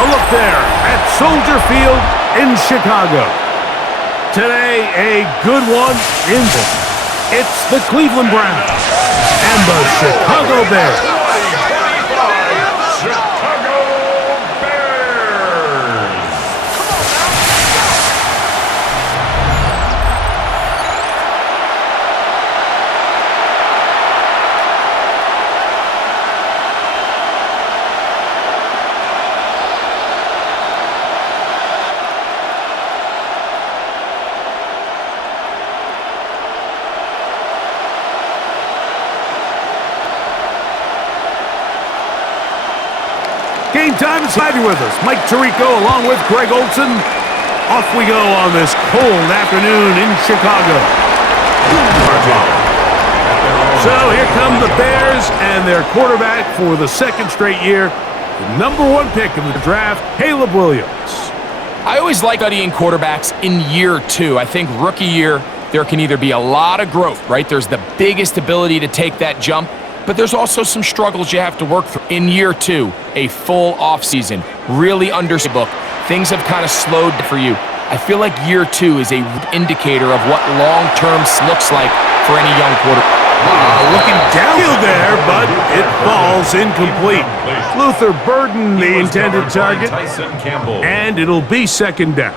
A look there at Soldier Field in Chicago. Today, a good one in this. It's the Cleveland Browns and the Chicago Bears. Game time is happy with us. Mike Tirico along with Greg Olson. Off we go on this cold afternoon in Chicago. So here come the Bears and their quarterback for the second straight year. The #1 pick in the draft, Caleb Williams. I always like studying quarterbacks in year two. I think rookie year, there can either be a lot of growth, right? There's the biggest ability to take that jump, but there's also some struggles you have to work through. In year two, a full offseason, really under the book. Things have kind of slowed for you. I feel like year two is a indicator of what long-term looks like for any young quarterback. Looking downfield there, but it falls incomplete. Luther Burden, the intended target, and it'll be second down.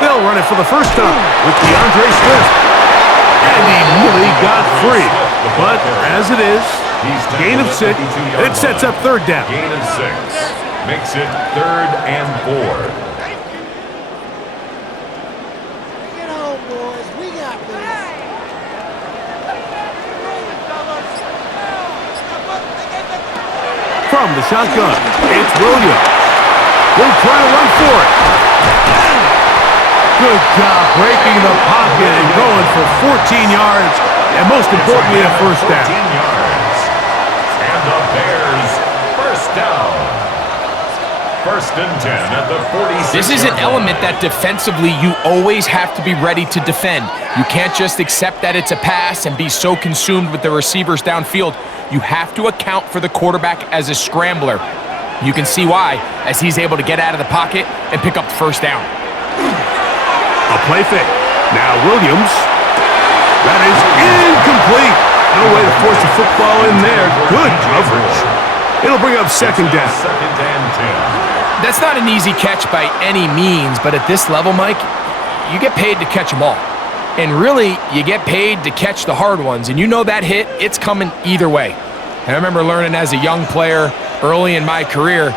They'll run it for the first time with DeAndre Swift. And he nearly got free. But as it is, gain of 6, and it sets up third down. Gain of 6 makes it 3rd and 4. Bring it home, boys. We got this. From the shotgun, it's Williams. We'll try to run for it. Good job breaking the pocket and going for 14 yards, and most importantly, a first down. 14 yards. And the Bears, first down. 1st and 10 at the 46. This is an element that defensively you always have to be ready to defend. You can't just accept that it's a pass and be so consumed with the receivers downfield. You have to account for the quarterback as a scrambler. You can see why, as he's able to get out of the pocket and pick up the first down. A play fake. Now Williams. That is incomplete. No way to force the football in there. Good coverage. It'll bring up second down. 2nd and 10. That's not an easy catch by any means, but at this level, Mike, you get paid to catch them all. And really, you get paid to catch the hard ones. And you know that hit, it's coming either way. And I remember learning as a young player early in my career,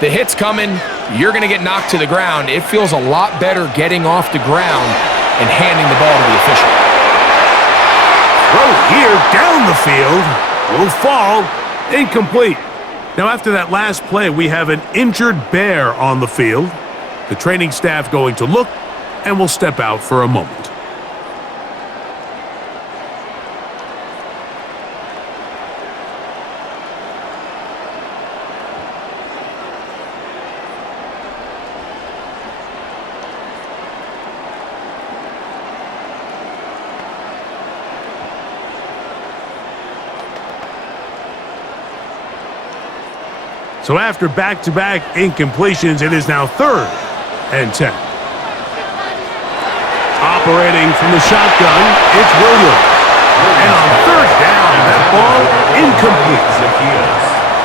the hit's coming, you're going to get knocked to the ground. It feels a lot better getting off the ground and handing the ball to the official. Throw here down the field. Will fall. Incomplete. Now, after that last play, we have an injured Bear on the field. The training staff going to look, and will step out for a moment. So after back-to-back incompletions, it is now 3rd and 10. Operating from the shotgun, it's Williams. And on 3rd down, that ball incomplete.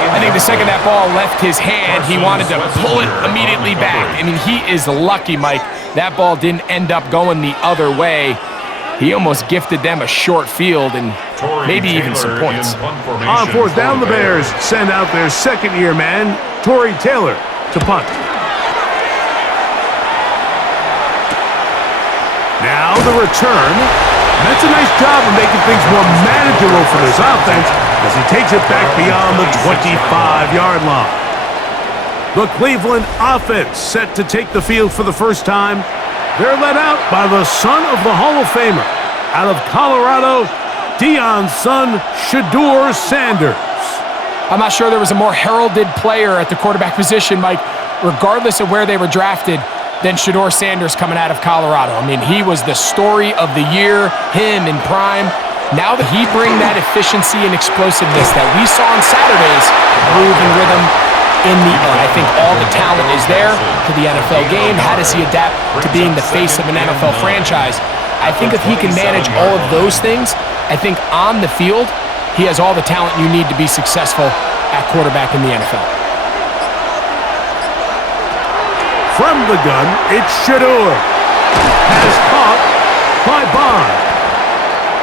I think the second that ball left his hand, he wanted to pull it immediately back. I mean, he is lucky, Mike. That ball didn't end up going the other way. He almost gifted them a short field and maybe even some points. On 4th down, the Bears send out their second-year man, Torrey Taylor, to punt. Now the return. That's a nice job of making things more manageable for this offense as he takes it back beyond the 25-yard line. The Cleveland offense set to take the field for the first time. They're led out by the son of the Hall of Famer. Out of Colorado, Deion's son, Shedeur Sanders. I'm not sure there was a more heralded player at the quarterback position, Mike. Regardless of where they were drafted, than Shedeur Sanders coming out of Colorado. I mean, he was the story of the year, him in prime. Now that he bring that efficiency and explosiveness that we saw on Saturdays, groove and rhythm in the air. I think all the talent is there for the NFL game. How does he adapt to being the face of an NFL franchise? I think if he can manage all of those things, I think on the field, he has all the talent you need to be successful at quarterback in the NFL. From the gun, it's Shedeur. Has caught by Bond.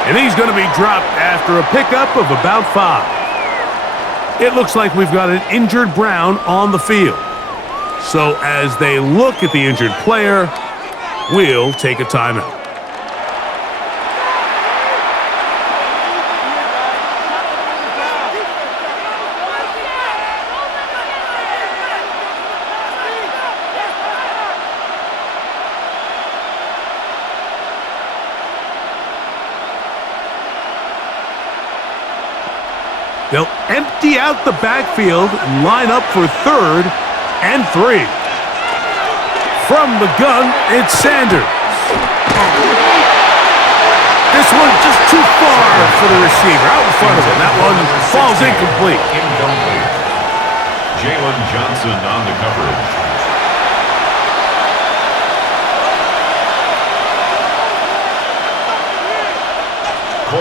And he's going to be dropped after a pickup of about 5. It looks like we've got an injured Brown on the field. So as they look at the injured player, we'll take a timeout. They'll empty out the backfield and line up for 3rd and 3. From the gun, it's Sanders. This one just too far for the receiver, out in front of him. That one falls incomplete. Jalen Johnson on the coverage.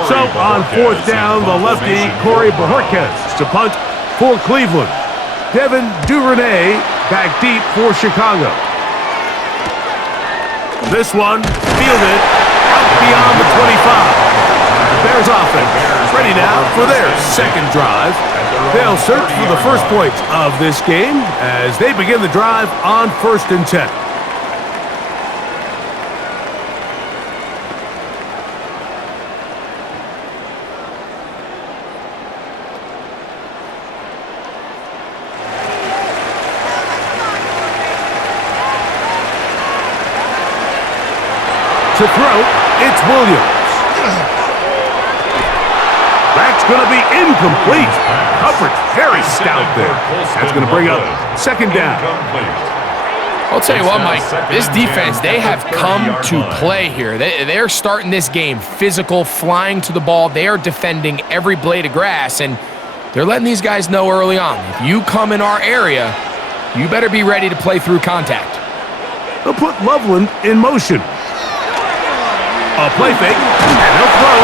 So on 4th down, the lefty, Corey Bojorquez to punt for Cleveland. Devin Duvernay back deep for Chicago. This one fielded out beyond the 25. The Bears offense ready now for their second drive. They'll search for the first points of this game as they begin the drive on 1st and 10. To throw, it's Williams. That's going to be incomplete. Coverage very stout there. That's going to bring up 2nd down. I'll tell you what, Mike, this defense, they have come to play here. They're starting this game physical, flying to the ball. They are defending every blade of grass, and they're letting these guys know early on, if you come in our area, you better be ready to play through contact. They'll put Loveland in motion. A play fake, and he'll throw.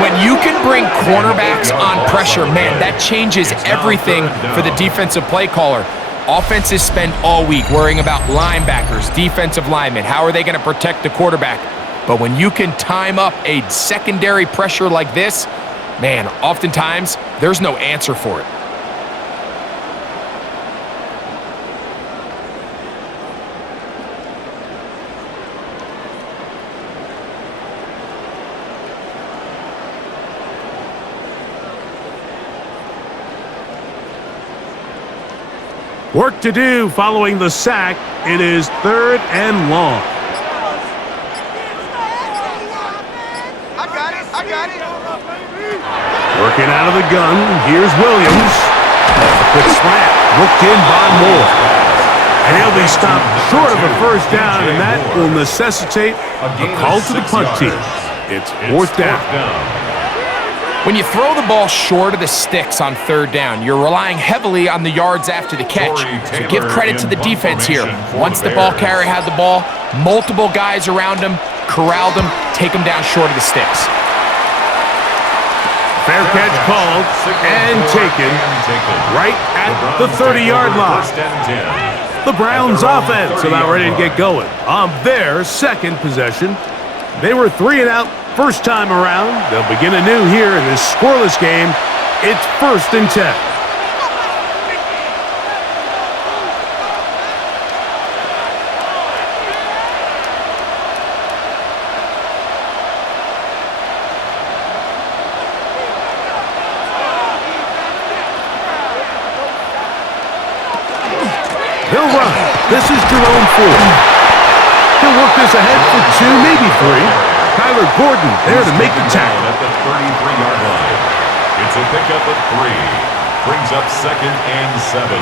When you can bring cornerbacks on pressure, man, that changes everything for the defensive play caller. Offenses spend all week worrying about linebackers, defensive linemen. How are they going to protect the quarterback? But when you can time up a secondary pressure like this, man, oftentimes there's no answer for it. Work to do following the sack. It is 3rd and long. I got it. Working out of the gun. Here's Williams. A quick slant. Looked in by Moore. And he'll be stopped short of a 1st down, and that will necessitate a call to the punt team. It's 4th down. When you throw the ball short of the sticks on 3rd down, you're relying heavily on the yards after the catch. So give credit to the defense here. Once the ball carrier had the ball, multiple guys around him, corralled him, take him down short of the sticks. Fair catch called and taken right at the 30-yard line. The Browns offense about ready to get going on their 2nd possession. They were 3 and out first time around. They'll begin anew here in this scoreless game. It's 1st and 10. He'll run. This is Jerome Ford. He'll work this ahead for 2, maybe 3. Tyler Gordon there to make the tackle. At the 33-yard line. It's a pickup of 3. Brings up 2nd and 7.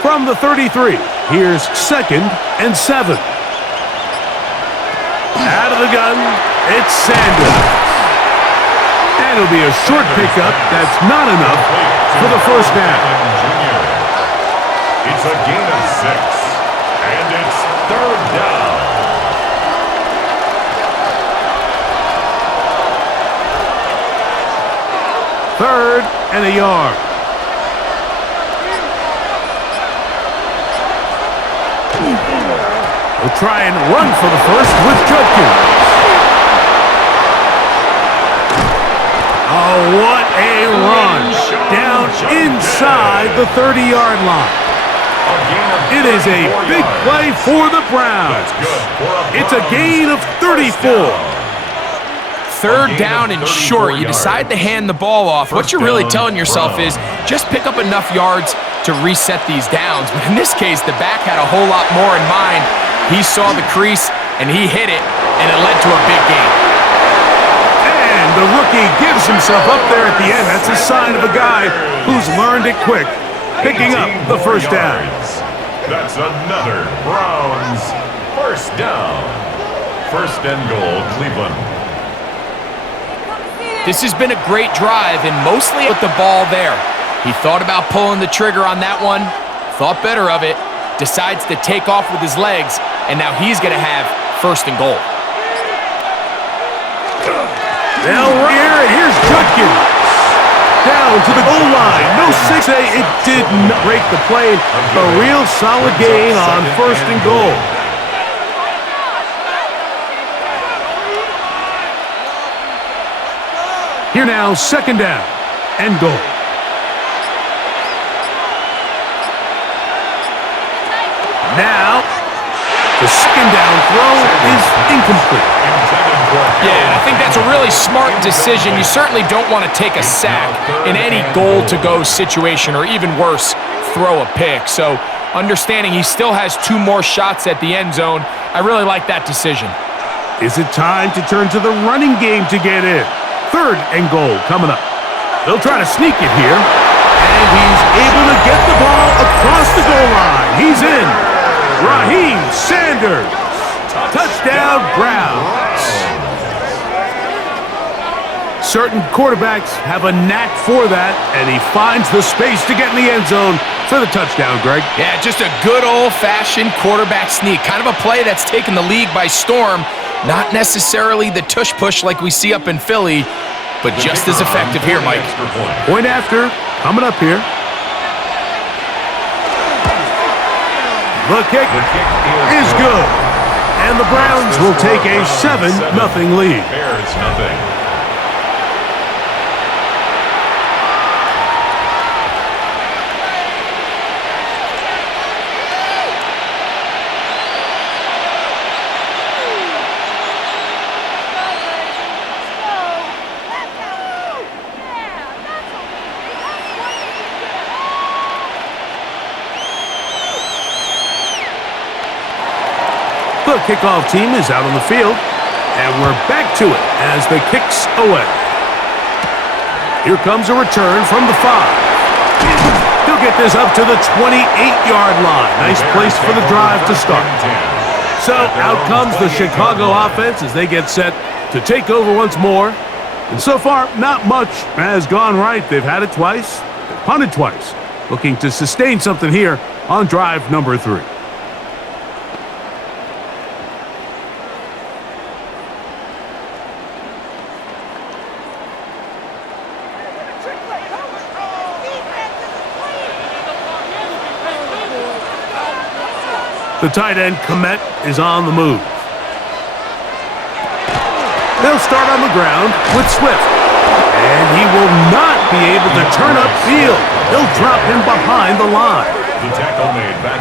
From the 33, here's 2nd and 7. Out of the gun, it's Sanders. And it'll be a short pickup that's not enough for the first down. It's a gain of 6, and it's 3rd down. Third and a yard. We'll try and run for the first with Judkins. Oh, what a run. Down inside the 30-yard line. It is a big play for the Browns. It's a gain of 34. Third down and short. You decide to hand the ball off. What you're really telling yourself is just pick up enough yards to reset these downs. But in this case, the back had a whole lot more in mind. He saw the crease, and he hit it, and it led to a big gain. And the rookie gives himself up there at the end. That's a sign of a guy who's learned it quick, picking up the first down. That's another Browns first down. 1st and goal, Cleveland. This has been a great drive, and mostly with the ball there. He thought about pulling the trigger on that one, thought better of it, decides to take off with his legs, and now he's going to have 1st and goal. Now here's Judkins. Down to the goal line. No 6A. It did not break the play. A real solid gain on 1st and goal. Here now, 2nd down and goal. Now, the 2nd down throw is incomplete. Yeah, I think that's a really smart decision. You certainly don't want to take a sack in any goal-to-go situation, or even worse, throw a pick. So understanding he still has 2 more shots at the end zone, I really like that decision. Is it time to turn to the running game to get in? 3rd and goal coming up. They'll try to sneak it here. And he's able to get the ball across the goal line. He's in. Raheem Sanders. Touchdown, Browns. Certain quarterbacks have a knack for that, and he finds the space to get in the end zone for the touchdown, Greg. Yeah, just a good old-fashioned quarterback sneak. Kind of a play that's taken the league by storm. Not necessarily the tush-push like we see up in Philly, but just as effective here, Mike. Point after, coming up here. The kick is good. And the Browns will take a 7-0 lead. Bears nothing. The kickoff team is out on the field, and we're back to it as the kick's away. Here comes a return from the 5. He'll get this up to the 28-yard line. Nice place for the drive to start. So out comes the Chicago offense as they get set to take over once more. And so far, not much has gone right. They've had it twice, they've punted twice, looking to sustain something here on drive number 3. The tight end, Komet, is on the move. They'll start on the ground with Swift. And he will not be able to turn upfield. He'll drop him behind the line.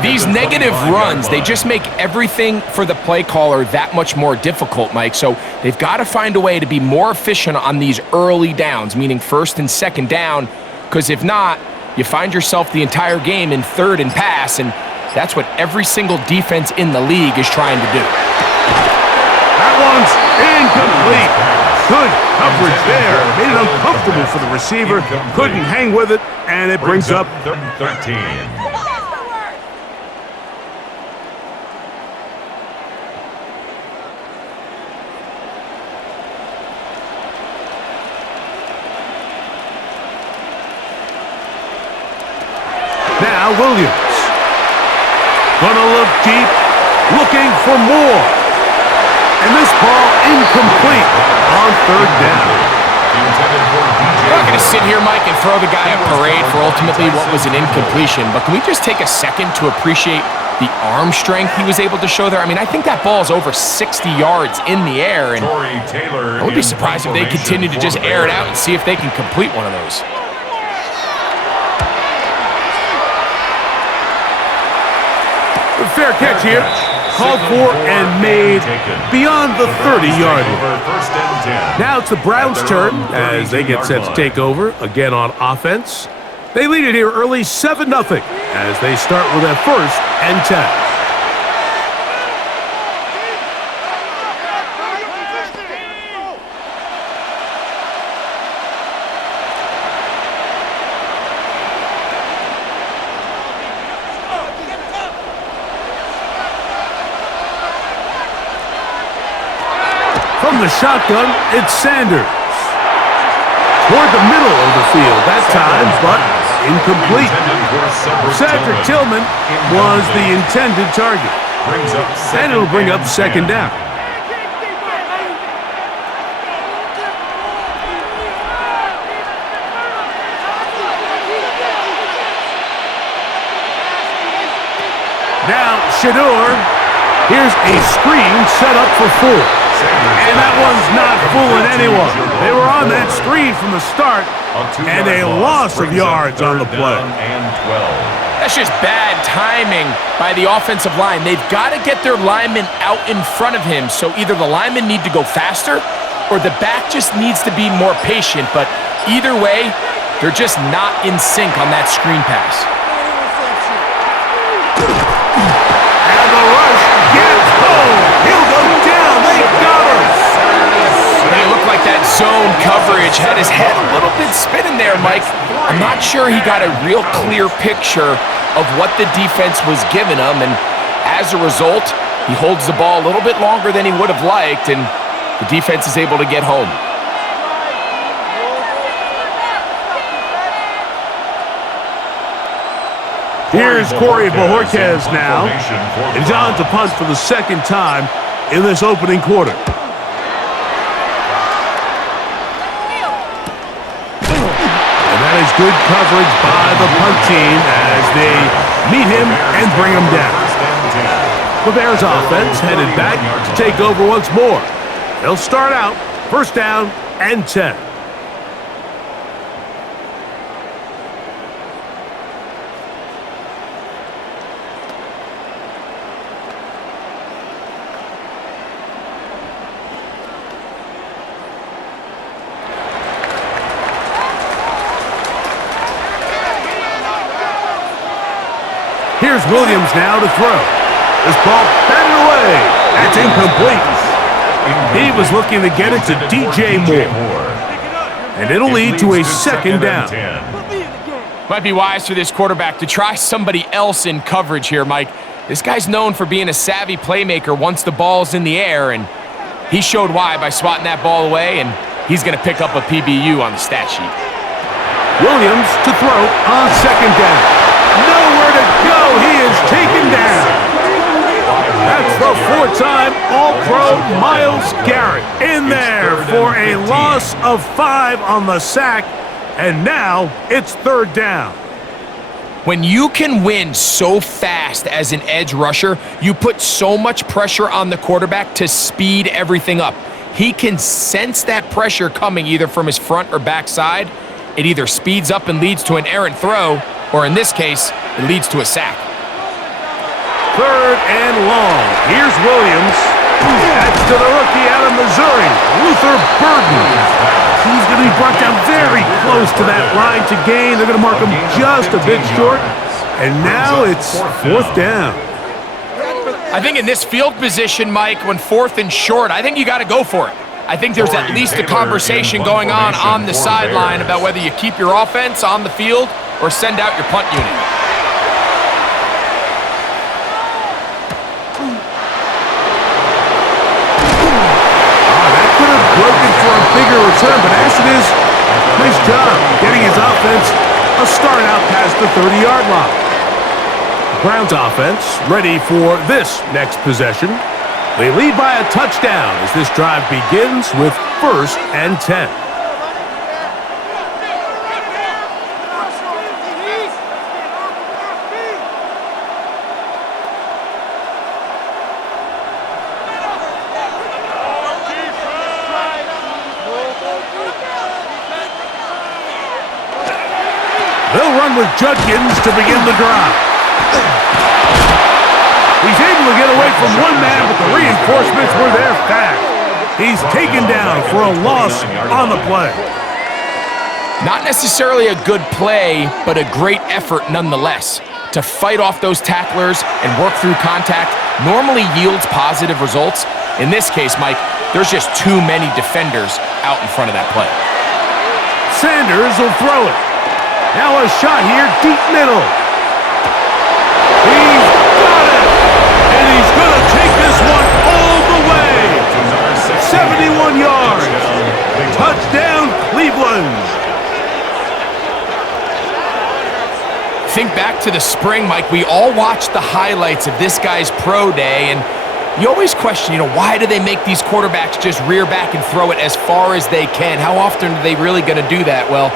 These negative runs, they just make everything for the play caller that much more difficult, Mike. So they've got to find a way to be more efficient on these early downs, meaning 1st and 2nd down, because if not, you find yourself the entire game in 3rd and pass, and that's what every single defense in the league is trying to do. That one's incomplete. Good coverage there. Made it uncomfortable for the receiver. Couldn't hang with it, and it brings up 13. Williams. Gonna look deep, looking for more. And this ball incomplete on third down. I'm not going to sit here, Mike, and throw the guy a parade for ultimately what was an incompletion, but can we just take a second to appreciate the arm strength he was able to show there? I mean, I think that ball is over 60 yards in the air, and I would be surprised if they continue to just air it out and see if they can complete one of those. Fair catch here. Called for and made beyond the 30-yard line. Now it's the Browns' turn as they get set to take over again on offense. They lead it here early 7-0 as they start with a 1st and 10. From the shotgun, it's Sanders. Toward the middle of the field that time, but incomplete. Cedric Tillman was the intended target. And it'll bring up 2nd down. Now, Shador. Here's a screen set up for 4. And that one's not fooling anyone. They were on that screen from the start, and a loss of yards on the play. That's just bad timing by the offensive line. They've got to get their linemen out in front of him, so either the linemen need to go faster or the back just needs to be more patient. But either way, they're just not in sync on that screen pass. And the rush gets home. He'll go down. They got him. It looked like that zone coverage had his head a little bit spinning there, Mike. I'm not sure he got a real clear picture of what the defense was giving him, and as a result, he holds the ball a little bit longer than he would have liked, and the defense is able to get home. Here's Corey Bojorquez now. And John to punt for the 2nd time in this opening quarter. And that is good coverage by the punt team as they meet him and bring him down. The Bears offense headed back to take over once more. They'll start out 1st down and 10. Here's Williams now to throw. This ball batted away. That's incomplete. He was looking to get it to DJ Moore. And it'll lead to a 2nd down. Might be wise for this quarterback to try somebody else in coverage here, Mike. This guy's known for being a savvy playmaker once the ball's in the air, and he showed why by swatting that ball away, and he's going to pick up a PBU on the stat sheet. Williams to throw on 2nd down. Nowhere to go. He is taken down. That's the 4-time All-Pro Myles Garrett in there for a loss of 5 on the sack, and now it's 3rd down. When you can win so fast as an edge rusher, you put so much pressure on the quarterback to speed everything up. He can sense that pressure coming either from his front or back side. It either speeds up and leads to an errant throw, or in this case, it leads to a sack. 3rd and long. Here's Williams. That's to the rookie out of Missouri, Luther Burden. He's going to be brought down very close to that line to gain. They're going to mark him just a bit short. And now it's 4th down. I think in this field position, Mike, when 4th and short, I think you got to go for it. I think there's at least a conversation going on the sideline about whether you keep your offense on the field or send out your punt unit. That could have broken for a bigger return, but as it is, nice job getting his offense a start out past the 30-yard line. Browns offense ready for this next possession. They lead by a touchdown as this drive begins with 1st and 10. They'll run with Judkins to begin the drive. He's able to get away from one man, but the reinforcements were there fast. He's taken down for a loss on the play. Not necessarily a good play, but a great effort nonetheless. To fight off those tacklers and work through contact normally yields positive results. In this case, Mike, there's just too many defenders out in front of that play. Sanders will throw it. Now a shot here, deep middle. He's got it! And he's going to take this one all the way. 71 yards. Touchdown, Cleveland. Think back to the spring, Mike. We all watched the highlights of this guy's pro day, and you always question, why do they make these quarterbacks just rear back and throw it as far as they can? How often are they really going to do that? Well,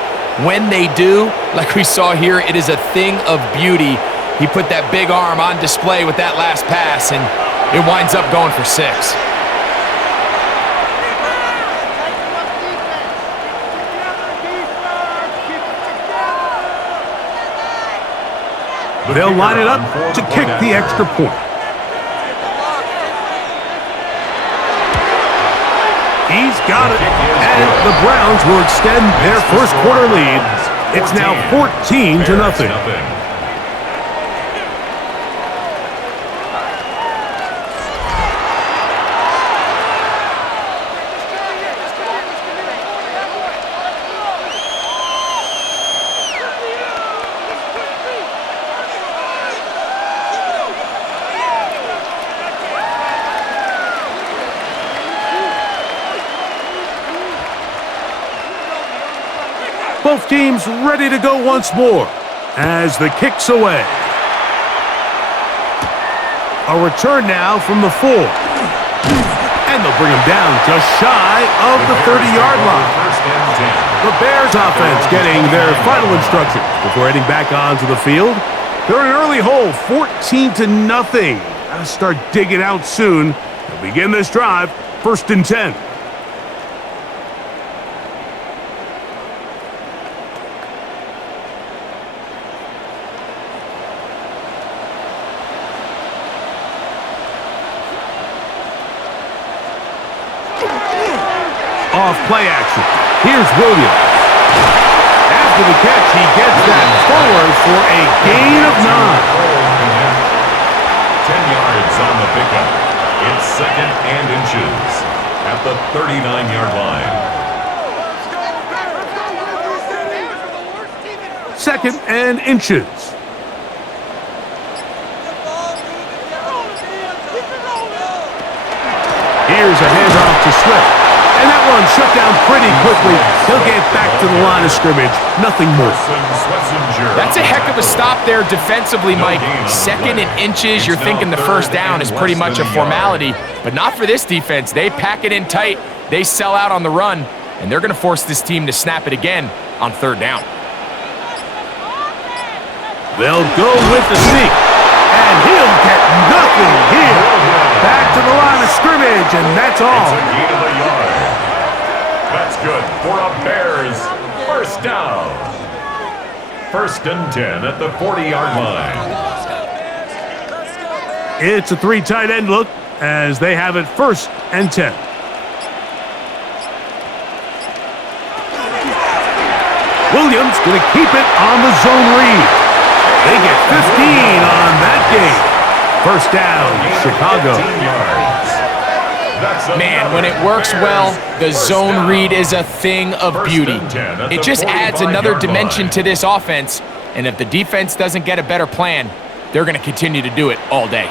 when they do, like we saw here, it is a thing of beauty. He put that big arm on display with that last pass, and it winds up going for 6. They'll line it up to kick the extra point. He's got it, and the Browns will extend their first quarter lead. It's now 14-0. Both teams ready to go once more as the kick's away. A return now from the 4. And they'll bring him down just shy of the 30-yard line. The Bears offense getting their final instructions before heading back onto the field. They're in an early hole, 14-0. Gotta start digging out soon. They'll begin this drive, 1st and 10. Off play action. Here's Williams. After the catch, he gets that forward for a gain of 9. 10 yards on the pickup. It's 2nd and inches at the 39-yard line. 2nd and inches. Here's a handoff to Swift. And that one shut down pretty quickly. He'll get back to the line of scrimmage. Nothing more. That's a heck of a stop there defensively, Mike. 2nd and inches. You're thinking the first down is pretty much a formality. But not for this defense. They pack it in tight. They sell out on the run. And they're going to force this team to snap it again on 3rd down. They'll go with the sneak. And he'll get nothing here. Back to the line of scrimmage, and that's all. It's a gain of a yard. That's good for a Bears first down. 1st and 10 at the 40-yard line. It's a 3 tight end look as they have it 1st and 10. Williams going to keep it on the zone read. They get 15 on that game. 1st down, Chicago. Man, when it works well, the zone read is a thing of beauty. It just adds another dimension to this offense, and if the defense doesn't get a better plan, they're going to continue to do it all day.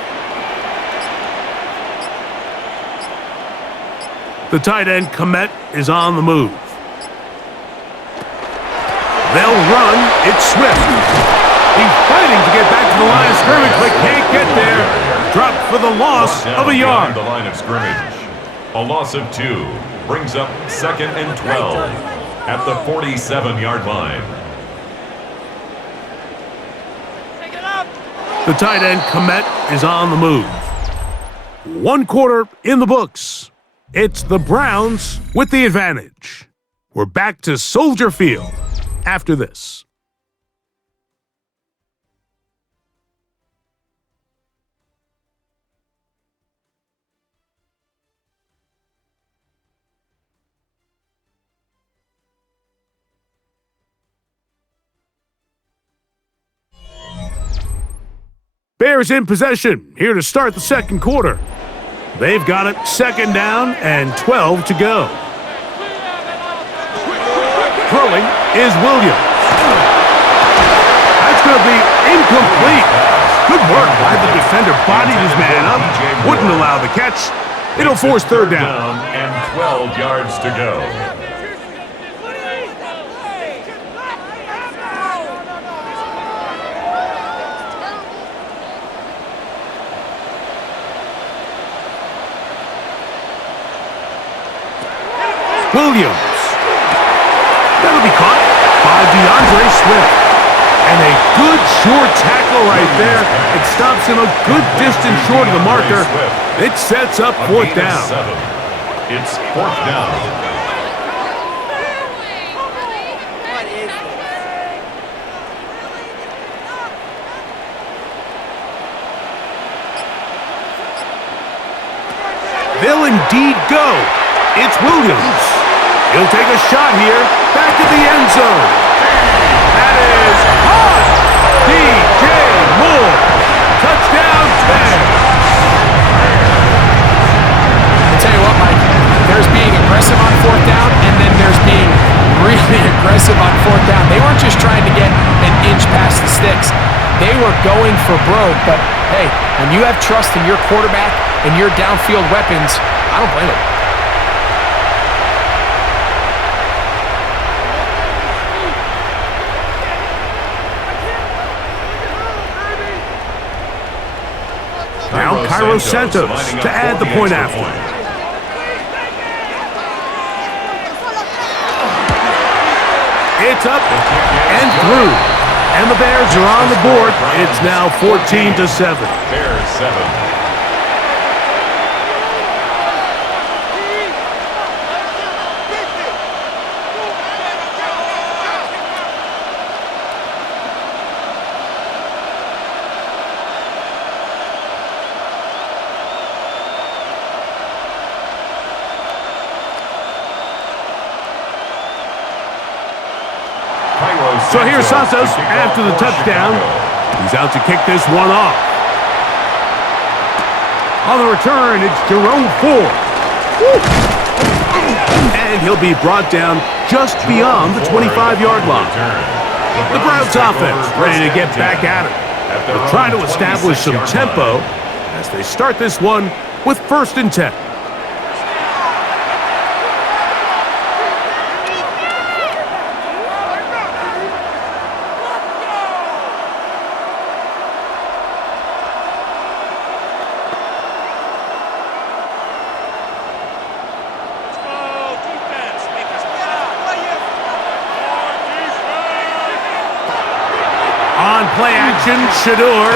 The tight end, Komet, is on the move. They'll run. It's Swift. He's fighting to get back to the line of scrimmage, but can't get there. Dropped for the loss of a yard. The line of scrimmage. A loss of 2 brings up 2nd and 12 at the 47-yard line. The tight end, Komet, is on the move. 1 quarter in the books. It's the Browns with the advantage. We're back to Soldier Field after this. Bears in possession, here to start the 2nd quarter. They've got it 2nd down and 12 to go. Throwing is Williams. That's going to be incomplete. Good work by the defender. Bodied his man up. Wouldn't allow the catch. It'll force 3rd down. And 12 yards to go. Williams. That'll be caught by DeAndre Swift. And a good short tackle right there. It stops him a good distance short of the marker. It sets up 4th down. It's 4th down. They'll indeed go. It's Williams. He'll take a shot here. Back to the end zone. That is hot. DJ Moore. Touchdown 10. I'll tell you what, Mike, there's being aggressive on 4th down, and then there's being really aggressive on 4th down. They weren't just trying to get an inch past the sticks. They were going for broke, but hey, when you have trust in your quarterback and your downfield weapons, I don't blame them. Now Cairo Santos to add the point after. It's up and through. And the Bears are on the board. It's now 14-7. Bears 7. So here's Santos after the touchdown. He's out to kick this one off. On the return, it's Jerome Ford. And he'll be brought down just beyond the 25-yard line. The Browns offense ready to get back at it. They're trying to establish some tempo as they start this one with 1st and 10. On play action, Shador.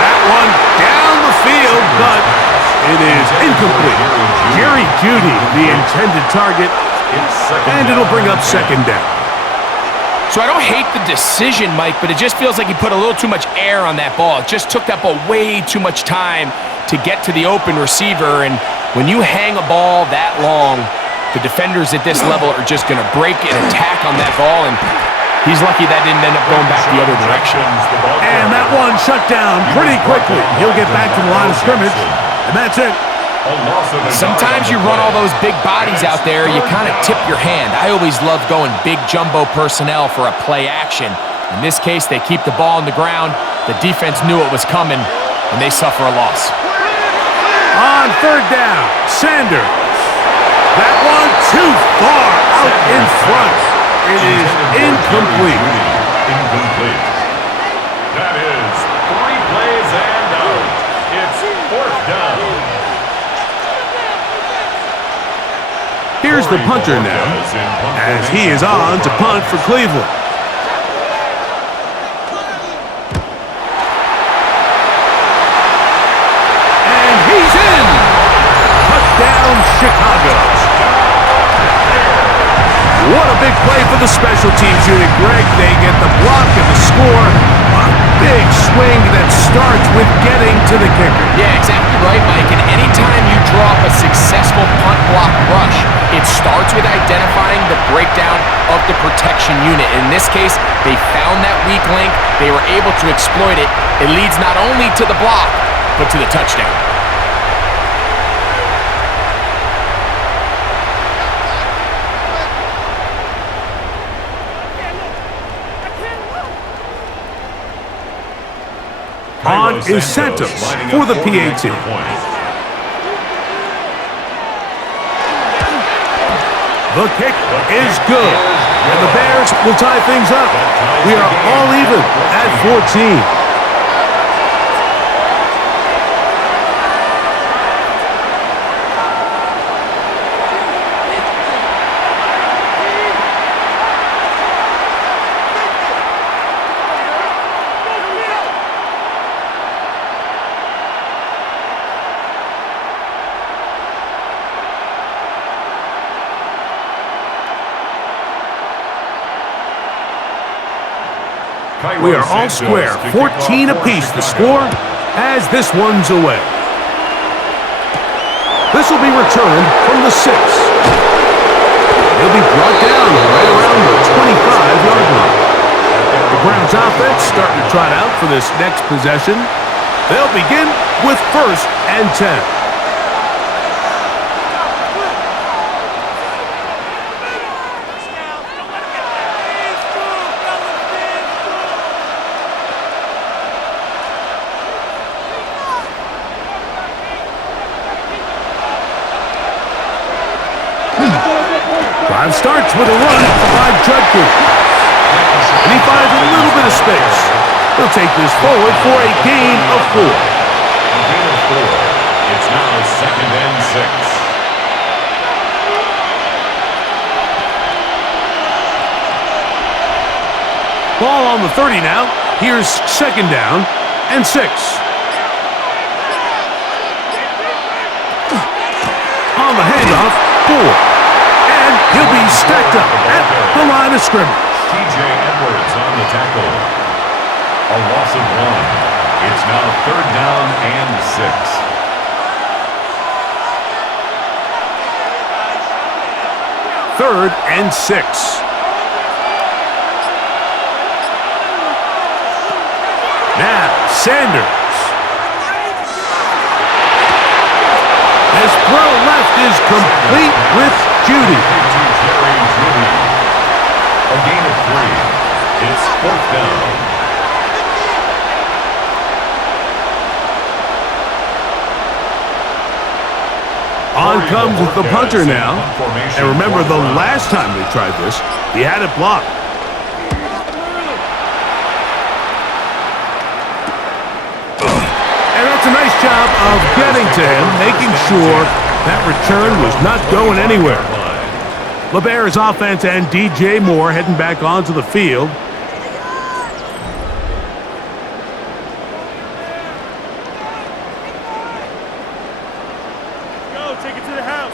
That one down the field, but it is incomplete. Jerry Jeudy, the intended target, and it'll bring up 2nd down. So I don't hate the decision, Mike, but it just feels like he put a little too much air on that ball. It just took that ball way too much time to get to the open receiver, and when you hang a ball that long, the defenders at this level are just going to break and attack on that ball, and he's lucky that didn't end up going back the other direction. And that one shut down pretty quickly. He'll get back to the line of scrimmage, and that's it. Sometimes you run all those big bodies out there, you kind of tip your hand. I always love going big jumbo personnel for a play action. In this case, they keep the ball on the ground. The defense knew it was coming, and they suffer a loss. On 3rd down, Sanders. That one to too far out in front. It is incomplete. Incomplete. That is 3 plays and out. It's 4th down. Here's the punter now, as he is on to punt for Cleveland. And he's in! Touchdown, Chicago. What a big play for the special teams unit, Greg. They get the block and the score. A big swing that starts with getting to the kicker. Yeah, exactly right, Mike. And anytime you draw up a successful punt block rush, it starts with identifying the breakdown of the protection unit. In this case, they found that weak link. They were able to exploit it. It leads not only to the block, but to the touchdown. On incentives for the PAT. The kick is good, and the Bears will tie things up. We are all even at 14. We are all square, 14 apiece the score as this one's away. This will be returned from the 6. He'll be brought down right around the 25-yard line. The Browns offense starting to trot out for this next possession. They'll begin with 1st and 10. Drive starts with a run by Judkins. And he finds a little bit of space. He'll take this forward for a gain of 4. A gain of 4. It's now 2nd and 6. Ball on the 30 now. Here's 2nd down and 6. On the handoff, 4. He'll be stacked up at the line of scrimmage. T.J. Edwards on the tackle. A loss of 1. It's now 3rd down and 6. 3rd and 6. Now, Sanders. His throw left is complete with Judy. A gain of 3. It's 4th down. On comes the punter now. And remember, the last time they tried this, he had it blocked. And that's a nice job of getting to him, making sure that return was not going anywhere. The Bears offense and DJ Moore heading back onto the field. Go, take it to the house.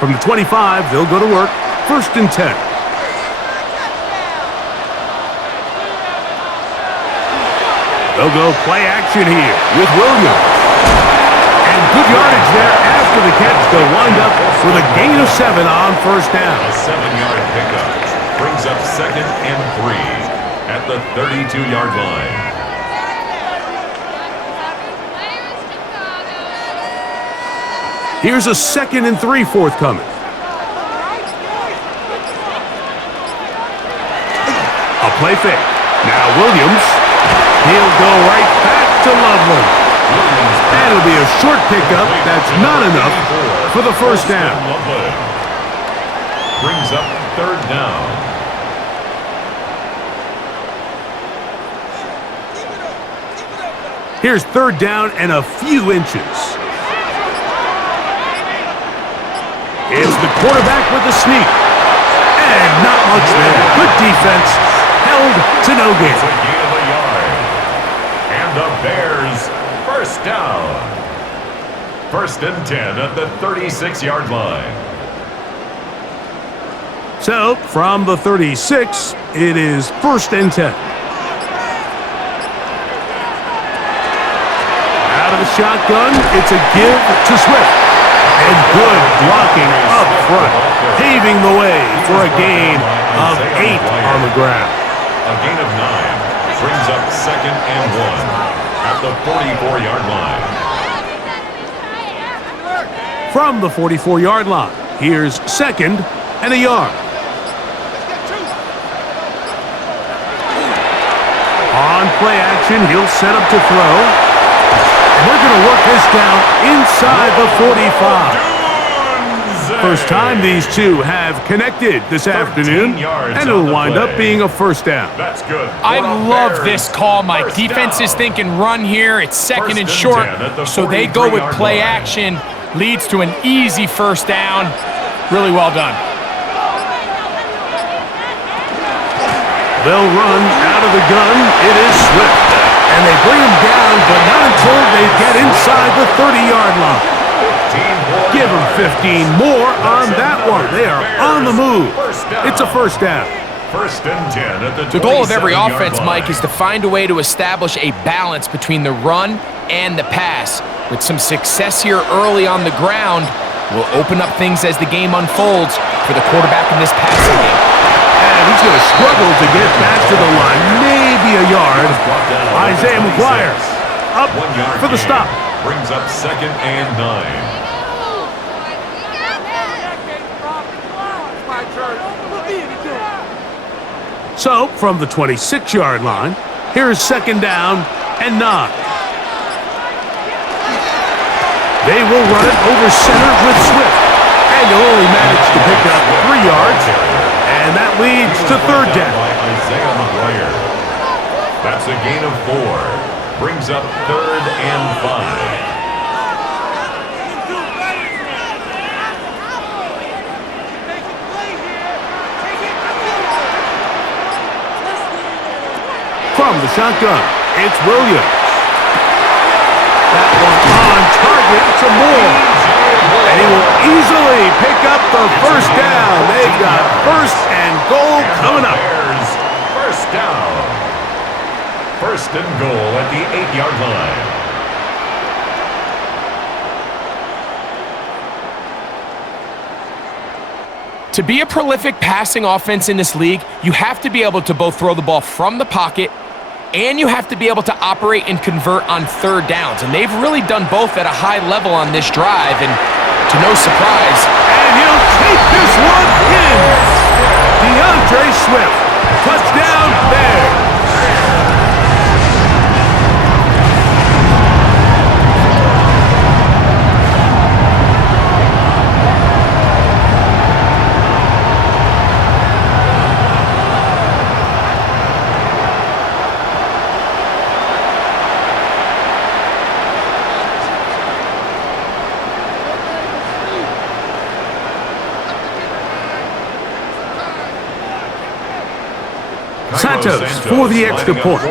From the 25, they'll go to work. 1st and 10. They'll go play action here with Williams. And good yardage there after the catch. They'll wind up with a gain of 7 on 1st down. A 7-yard pickup brings up 2nd and 3 at the 32-yard line. Here's a 2nd and 3 forthcoming. A play fake. Now Williams. He'll go right back to Loveland. And it'll be a short pickup. That's not enough for the first down. Brings up third down. Here's third down and a few inches. It's the quarterback with the sneak. And not much there. Good defense. Held to no gain. It's a gain of a yard. And the Bears, first down. 1st and 10 at the 36-yard line. So, from the 36, it is 1st and 10. Out of the shotgun, it's a give to Swift. And good blocking up front, paving the way for a gain of 8 on the ground. A gain of 9 brings up 2nd and 1 at the 44-yard line. From the 44-yard line, here's 2nd and a yard. On play action, he'll set up to throw. And they're going to work this down inside the 45. First time these two have connected this afternoon, and it'll wind up being a first down. That's good. I love this call, Mike. Defense is thinking run here. It's 2nd and short, so they go with play action. Leads to an easy first down. Really well done. They'll run out of the gun. It is Swift. And they bring him down, but not until they get inside the 30-yard line. Give them 15 more on that one. They are on the move. It's a first down. 1st and 10 at the 27-yard line. The goal of every offense, Mike, is to find a way to establish a balance between the run and the pass. With some success here early on the ground, will open up things as the game unfolds for the quarterback in this passing game. And he's going to struggle to get back to the line, maybe a yard. Isaiah McGuire up for the stop. Brings up 2nd and 9. So, from the 26-yard line, here's 2nd down and 9. They will run it over center with Swift. And you'll only manage to pick up 3 yards. And that leads to 3rd down. Isaiah McGuire. That's a gain of 4. Brings up 3rd and 5. From the shotgun, it's Williams. That one on target to Moore. And he will easily pick up the first down. They've got 1st and goal coming up. First down. 1st and goal at the 8-yard line. To be a prolific passing offense in this league, you have to be able to both throw the ball from the pocket and you have to be able to operate and convert on 3rd downs. And they've really done both at a high level on this drive, and to no surprise. And he'll take this one in. DeAndre Swift. Touchdown, Bears. Santos for the extra point.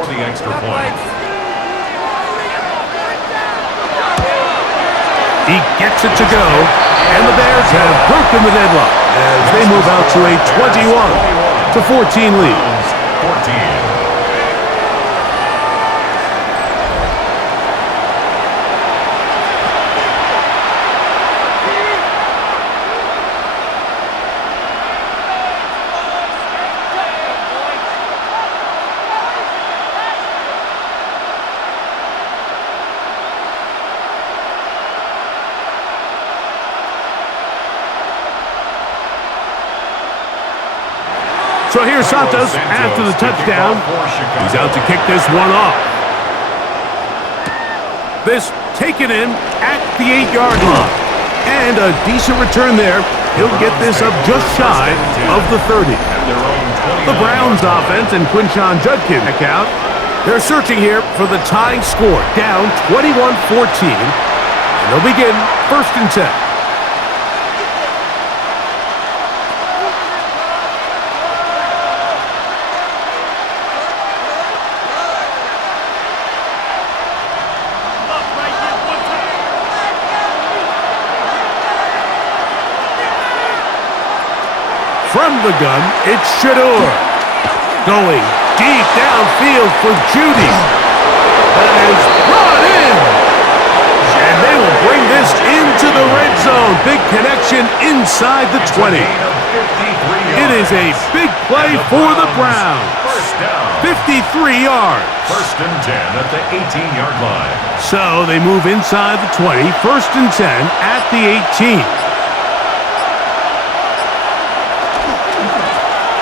He gets it to go, and the Bears have broken the deadlock as they move out to a 21-14 lead. So here's Santos after the touchdown. He's out to kick this one off. This taken in at the 8-yard line. And a decent return there. He'll get this up just shy of the 30. The Browns offense and Quinshon Judkins account. They're searching here for the tying score, down 21-14. And they'll begin 1st and 10. From the gun, it's Shador. Going deep downfield for Judy. That is brought in. And they will bring this into the red zone. Big connection inside the 20. It is a big play for the Browns. 53 yards. 1st and 10 at the 18-yard line. So they move inside the 20. 1st and 10 at the 18.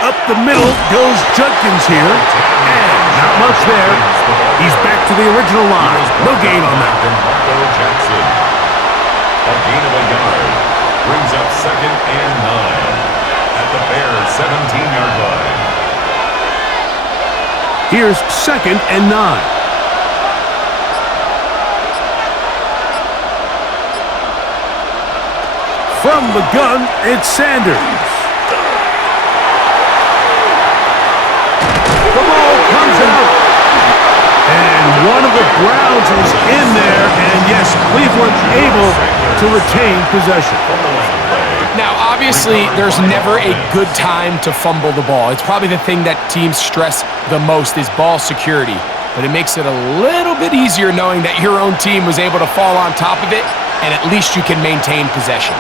Up the middle goes Judkins here. And not much there. He's back to the original line. No gain on that. Jackson. A gain of a yard. Brings up 2nd and 9 at the Bears' 17-yard line. Here's 2nd and 9. From the gun, it's Sanders. The ball comes out. And one of the Browns is in there. And yes, Cleveland able to retain possession. Now, obviously, there's never a good time to fumble the ball. It's probably the thing that teams stress the most is ball security. But it makes it a little bit easier knowing that your own team was able to fall on top of it, and at least you can maintain possession.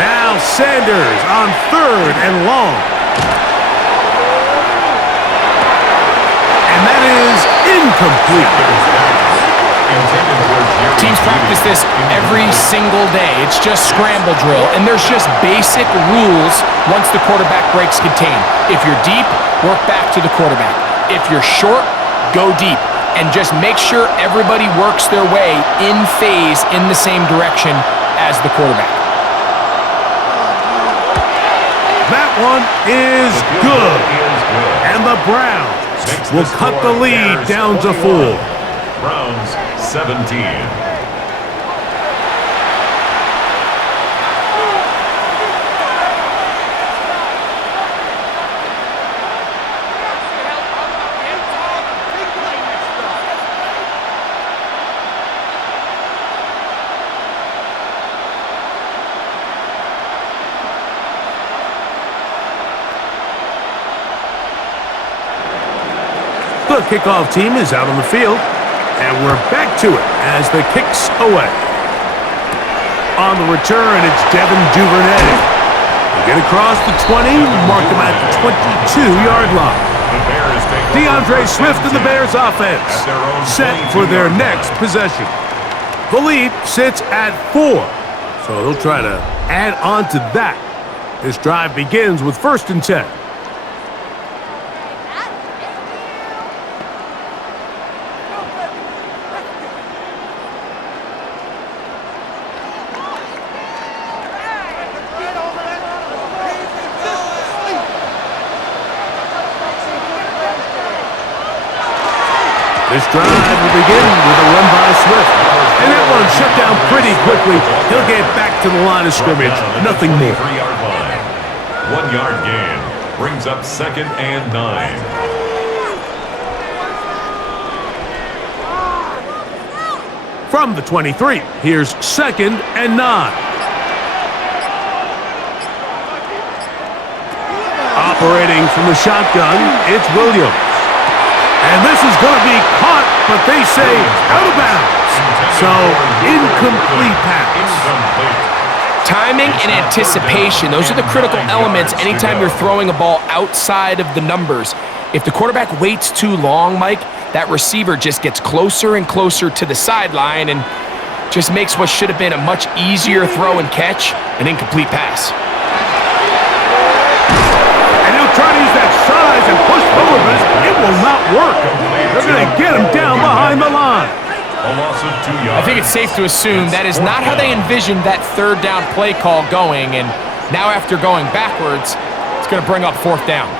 Now Sanders on 3rd and long. And that is incomplete. Teams practice this every single day. It's just scramble drill, and there's just basic rules once the quarterback breaks contain. If you're deep, work back to the quarterback. If you're short, go deep. And just make sure everybody works their way in phase in the same direction as the quarterback. That one is good. And the Browns will cut the lead down to 4. Browns 17. The kickoff team is out on the field. And we're back to it as the kick's away. On the return, it's Devin Duvernay. They get across the 20, mark him at the 22-yard line. DeAndre Swift and the Bears offense set for their next possession. The lead sits at 4, so they'll try to add on to that. This drive begins with 1st and 10. This drive will begin with a run by Swift. And that one shut down pretty quickly. He'll get back to the line of scrimmage. Nothing more. 3-yard line. 1-yard gain. Brings up 2nd and 9. From the 23, here's 2nd and 9. Operating from the shotgun, it's Williams. And this is going to be caught, but they say out of bounds. So, incomplete pass. Timing and anticipation, those are the critical elements anytime you're throwing a ball outside of the numbers. If the quarterback waits too long, Mike, that receiver just gets closer and closer to the sideline and just makes what should have been a much easier throw and catch an incomplete pass. And he'll try to use that size and push forward, but it will not work. They're going to get him down behind the line. A loss of 2 yards. I think it's safe to assume that is not how they envisioned that third down play call going, and now after going backwards, it's going to bring up fourth down.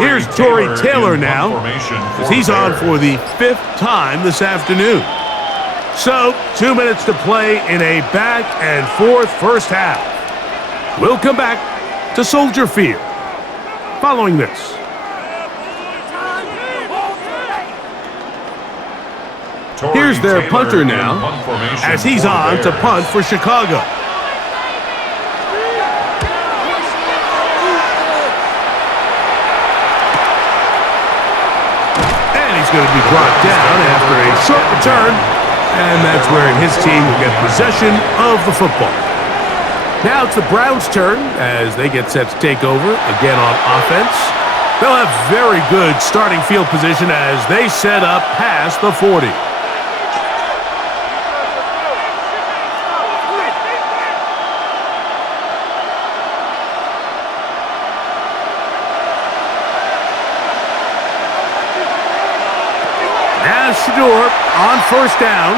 Here's Tory Taylor now, as he's on for the 5th time this afternoon. So, 2 minutes to play in a back-and-forth first half. We'll come back to Soldier Field following this. Here's their punter now, as he's on to punt for Chicago. And he's going to be brought down after a short return, and that's where his team will get possession of the football. Now it's the Browns' turn as they get set to take over again on offense. They'll have very good starting field position as they set up past the 40. Now Shador on first down.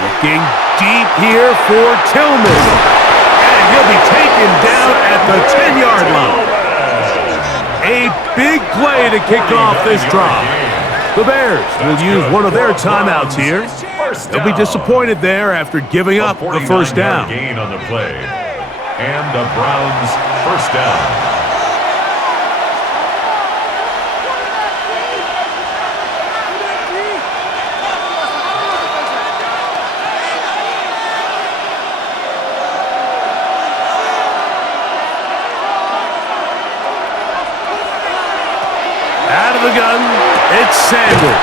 Looking deep here for Tillman. And he'll be taken down at the 10-yard line. A big play to kick off this drive. The Bears will use one of their timeouts here. They'll be disappointed there after giving up the first down. Gain on the play. And the Browns first down. Out of the gun, it's Sanders.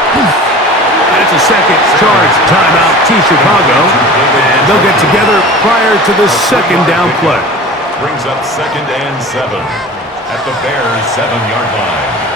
That's a second charge timeout to Chicago, and they'll get together prior to the second down play. Brings up 2nd and 7 at the Bears' 7-yard line.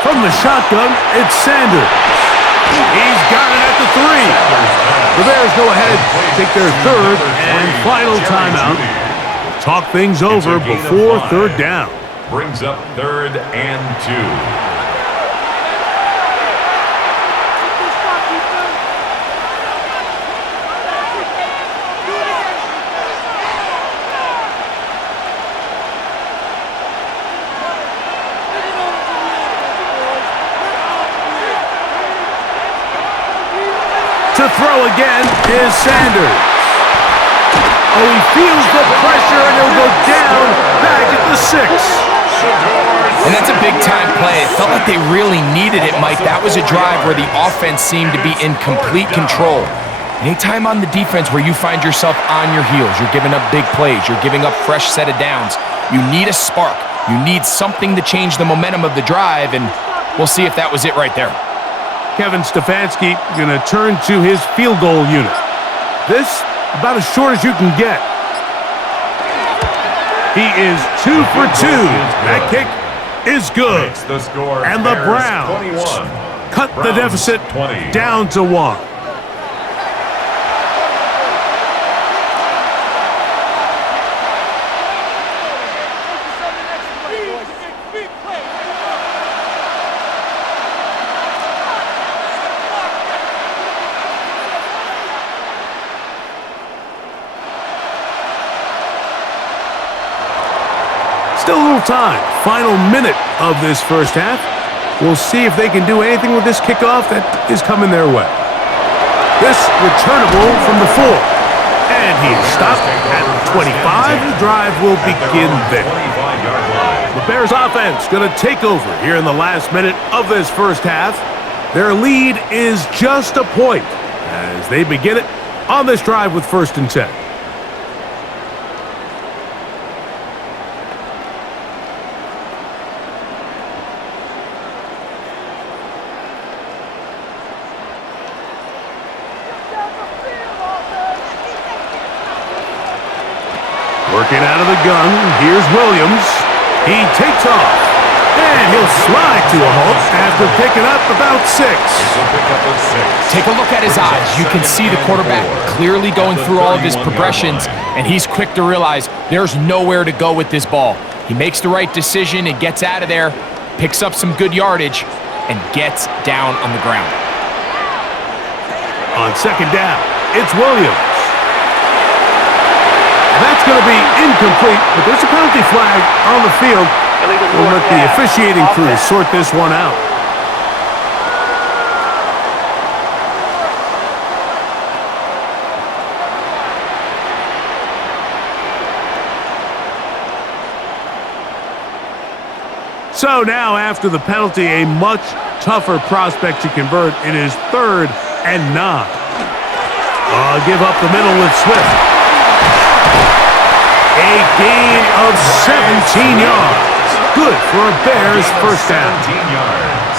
From the shotgun, it's Sanders. He's got it at the 3. The Bears go ahead, take their third and final timeout. Talk things over before third down. Brings up 3rd and 2. To throw again is Sanders. Oh, he feels the pressure, and he'll go down back at the 6. And that's a big-time play. It felt like they really needed it, Mike. That was a drive where the offense seemed to be in complete control. Anytime on the defense where you find yourself on your heels, you're giving up big plays, you're giving up fresh set of downs, you need a spark. You need something to change the momentum of the drive, and we'll see if that was it right there. Kevin Stefanski going to turn to his field goal unit. This, about as short as you can get. He is 2 for 2. That kick is good. And the Browns cut the deficit down to 1. Still a little time. Final minute of this first half. We'll see if they can do anything with this kickoff that is coming their way. This returnable from the 4. And he is stopped at the 25. The drive will begin there. The Bears offense going to take over here in the last minute of this first half. Their lead is just a point as they begin it on this drive with 1st and 10. Looking out of the gun, here's Williams. He takes off. And he'll slide to a halt after picking up about 6. Take a look at his eyes. You can see the quarterback clearly going through all of his progressions, and he's quick to realize there's nowhere to go with this ball. He makes the right decision and gets out of there, picks up some good yardage, and gets down on the ground. On second down, it's Williams. That's going to be incomplete, but there's a penalty flag on the field. We'll let the officiating crew sort this one out. So now, after the penalty, a much tougher prospect to convert. It is 3rd and 9. Give up the middle with Swift. A gain of 17 yards. Good for a Bears first down. 17 yards.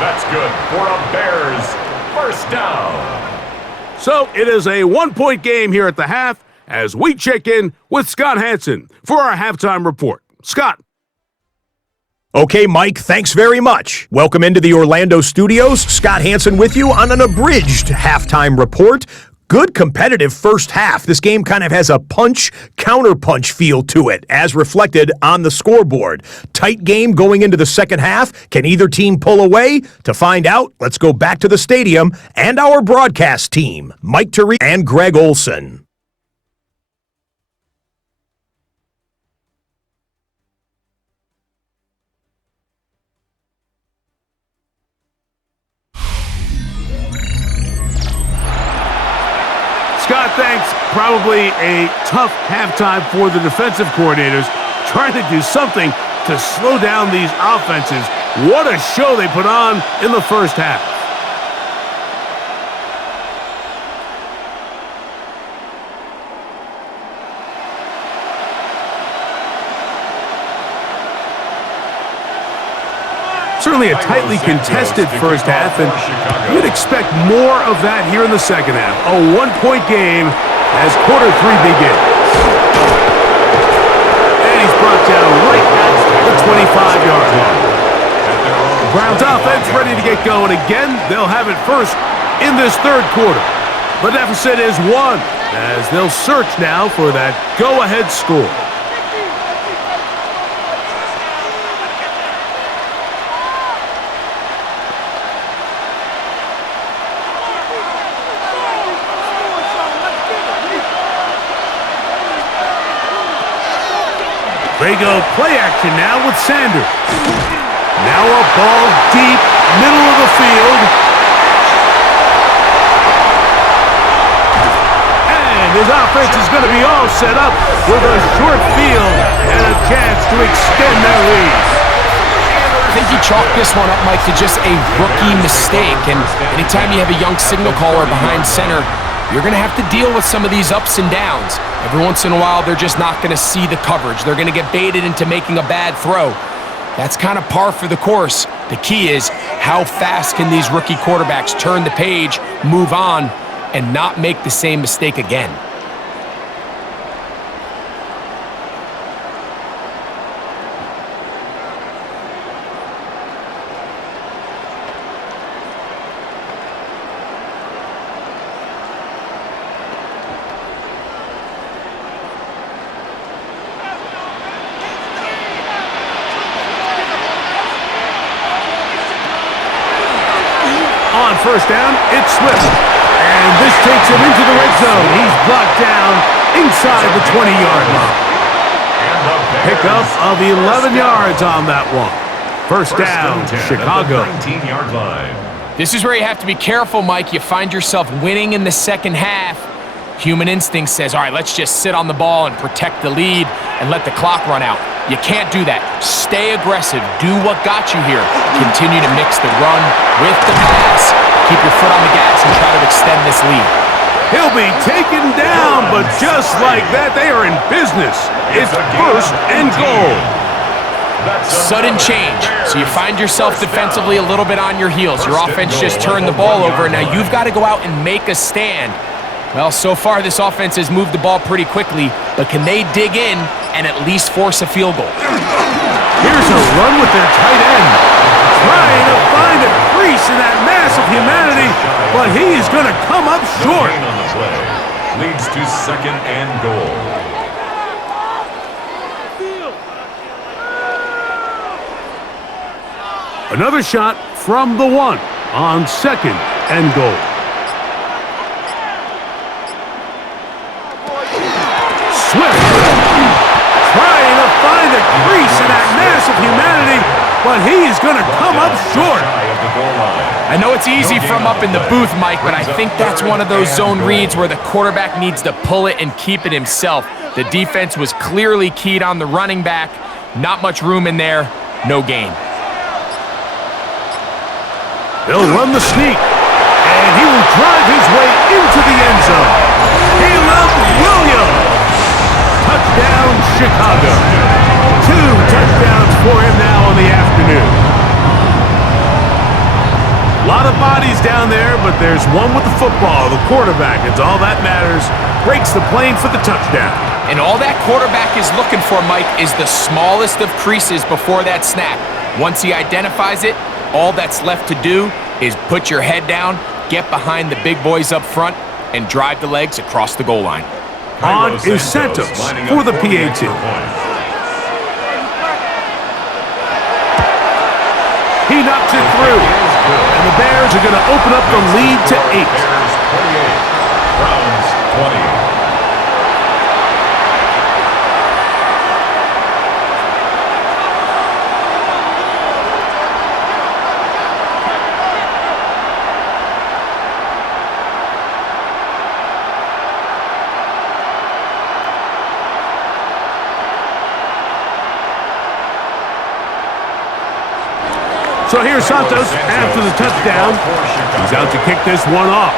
That's good for a Bears first down. So it is a 1-point game here at the half as we check in with Scott Hansen for our halftime report. Scott. Okay, Mike, thanks very much. Welcome into the Orlando studios. Scott Hansen with you on an abridged halftime report. Good competitive first half. This game kind of has a punch-counterpunch feel to it, as reflected on the scoreboard. Tight game going into the second half. Can either team pull away? To find out, let's go back to the stadium and our broadcast team, Mike Therese and Greg Olson. Scott, thanks. Probably a tough halftime for the defensive coordinators, trying to do something to slow down these offenses. What a show they put on in the first half. Certainly a tightly contested first half, and you'd expect more of that here in the second half. A 1-point game as quarter 3 begins. And he's brought down right at the 25-yard line. The Browns offense ready to get going again. They'll have it first in this third quarter. The deficit is 1 as they'll search now for that go-ahead score. They go play action now with Sanders. Now a ball deep, middle of the field. And his offense is going to be all set up with a short field and a chance to extend their lead. I think you chalk this one up, Mike, to just a rookie mistake. And anytime you have a young signal caller behind center, you're going to have to deal with some of these ups and downs. Every once in a while, they're just not going to see the coverage. They're going to get baited into making a bad throw. That's kind of par for the course. The key is how fast can these rookie quarterbacks turn the page, move on, and not make the same mistake again. On first down, it's Swift. And this takes him into the red zone. He's blocked down inside the 20-yard line. Pickup of 11 yards on that one. First down, Chicago. 19-yard line. This is where you have to be careful, Mike. You find yourself winning in the second half. Human instinct says, all right, let's just sit on the ball and protect the lead and let the clock run out. You can't do that. Stay aggressive. Do what got you here. Continue to mix the run with the pass. Keep your foot on the gas and try to extend this lead. He'll be taken down, but just like that, they are in business. It's first and goal. Sudden change. So you find yourself defensively a little bit on your heels. Your offense just turned the ball over. Now you've got to go out and make a stand. Well, so far this offense has moved the ball pretty quickly, but can they dig in and at least force a field goal? Here's a run with their tight end. Trying to find a crease in that mass of humanity, but he is going to come up short. No gain on the play. Leads to second and goal. Another shot from the 1 on second and goal. Swift trying to find a crease in that mass of humanity, but he is going to come up short. I know it's easy from up in the booth, Mike, but I think that's one of those zone reads where the quarterback needs to pull it and keep it himself. The defense was clearly keyed on the running back. Not much room in there. No gain. He'll run the sneak, and he will drive his way into the end zone. Caleb Williams. Touchdown, Chicago. 2 touchdowns for him now on the afternoon. A lot of bodies down there, but there's one with the football, the quarterback. It's all that matters. Breaks the plane for the touchdown. And all that quarterback is looking for, Mike, is the smallest of creases before that snap. Once he identifies it, all that's left to do is put your head down, get behind the big boys up front, and drive the legs across the goal line. On is Santos for the PAT. He knocks it through, and the Bears are going to open up the lead to 8. Bears 28, Browns 20. So here's Santos after the touchdown. He's out to kick this one off.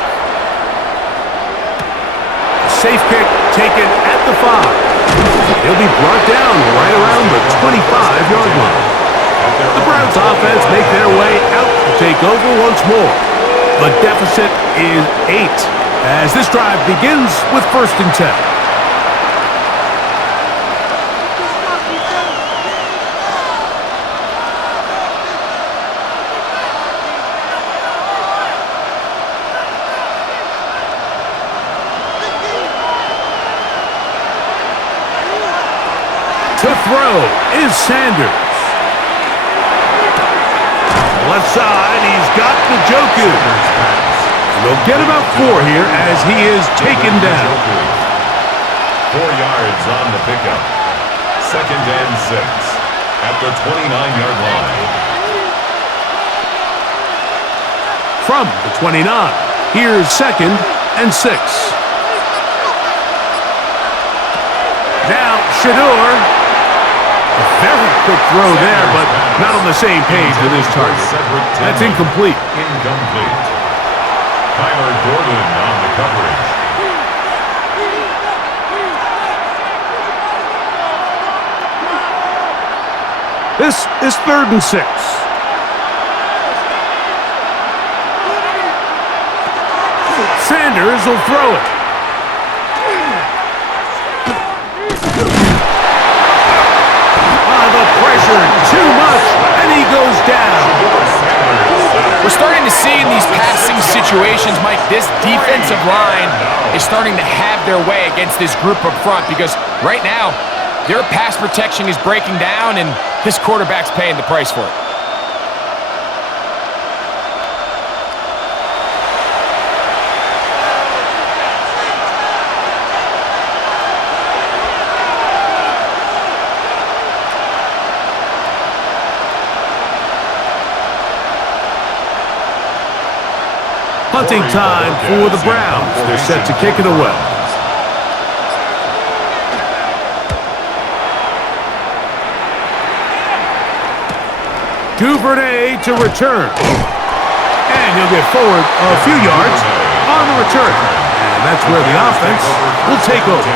Safe kick taken at the 5. He'll be brought down right around the 25-yard line. The Browns offense make their way out to take over once more. The deficit is 8 as this drive begins with 1st and 10. To throw is Sanders. Left side, he's got Njoku. They'll get about 4 here as he is taken down. 4 yards on the pickup. 2nd and 6 at the 29-yard line. From the 29, here's 2nd and 6. Now Shador. A very quick throw there, but not on the same page with his target. That's incomplete. Incomplete. Kyler Gordon on the coverage. This is 3rd and 6. Sanders will throw it. Too much, and he goes down. We're starting to see in these passing situations, Mike, this defensive line is starting to have their way against this group up front because right now, their pass protection is breaking down, and this quarterback's paying the price for it. Punting time for the Browns. They're set to kick it away. Duvernay to return. And he'll get forward a few yards on the return. And that's where the offense will take over.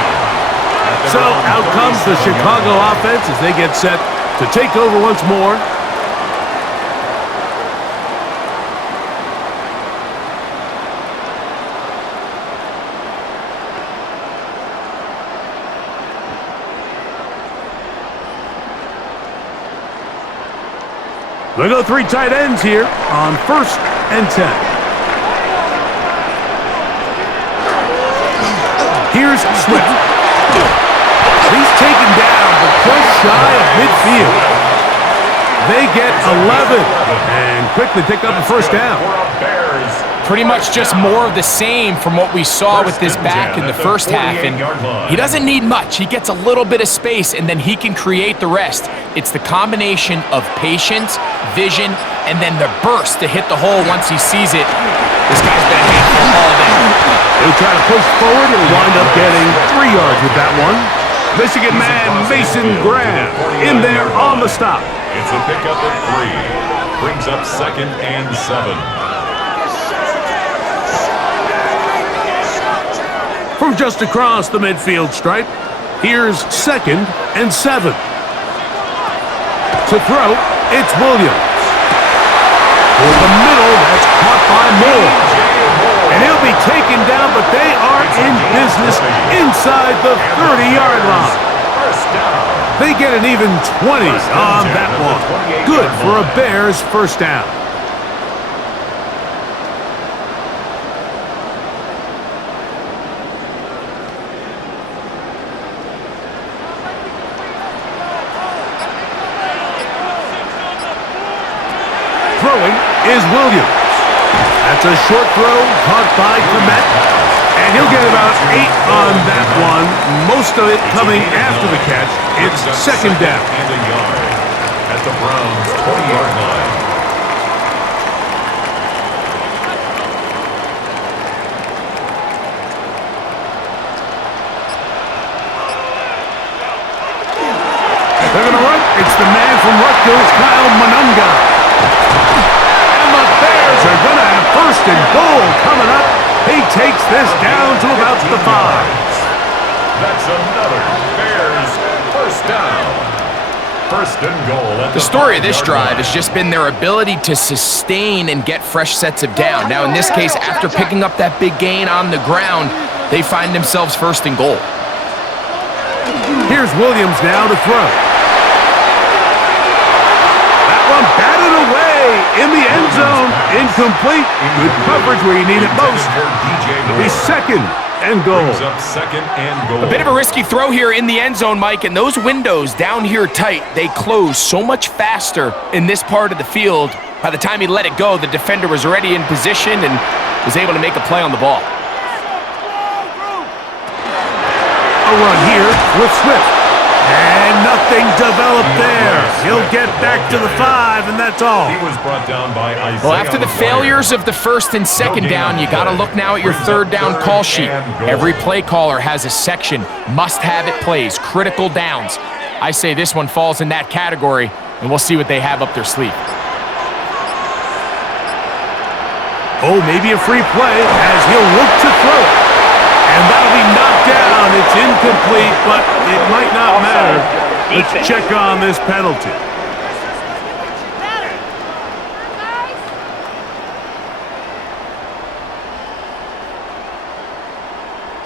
So out comes the Chicago offense as they get set to take over once more. They go 3 tight ends here on 1st and 10. Here's Swift. He's taken down, but just shy of midfield. They get 11 and quickly pick up a 1st down. Pretty much just more of the same from what we saw with this back in the first half. And he doesn't need much. He gets a little bit of space, and then he can create the rest. It's the combination of patience, vision, and then the burst to hit the hole once he sees it. This guy's been a handful all day. They try to push forward and wind up getting 3 yards with that one. Michigan man Mason Graham in there on the stop. It's a pickup at 3. Brings up 2nd and 7. From just across the midfield stripe, here's 2nd and 7. To throw, it's Williams. For the middle, that's caught by Moore. And he'll be taken down, but they are in business inside the 30-yard line. They get an even 20 on that one. Good for a Bears 1st down. Throwing is Williams. That's a short throw caught by Komet. And he'll get about 8 on that one. Most of it coming after the catch. It's 2nd down. And a yard at the Browns' 20-yard line. They're going to run. It's the man from Rutgers, Kyle Monunga. And the Bears are going to have 1st and goal coming up. He takes this down to about the 5. That's another Bears 1st down. 1st and goal. The story of this drive has just been their ability to sustain and get fresh sets of down. Now, in this case, after picking up that big gain on the ground, they find themselves 1st and goal. Here's Williams now to throw. That one batted away in the end zone. Incomplete. Good coverage where you need it most. He's 2nd and goal. Up 2nd and goal. A bit of a risky throw here in the end zone, Mike, and those windows down here tight, they close so much faster in this part of the field. By the time he let it go, the defender was already in position and was able to make a play on the ball. A run here with Swift. And nothing developed there. He'll get back to the 5, and that's all. He was brought down by Isaiah. Well, after the failures of the 1st and 2nd down, you got to look now at your 3rd down call sheet. Every play caller has a section, must-have-it plays, critical downs. I say this one falls in that category, and we'll see what they have up their sleeve. Oh, maybe a free play as he'll look to throw it. And that'll be knocked down. It's incomplete, but it might not matter. Let's check on this penalty.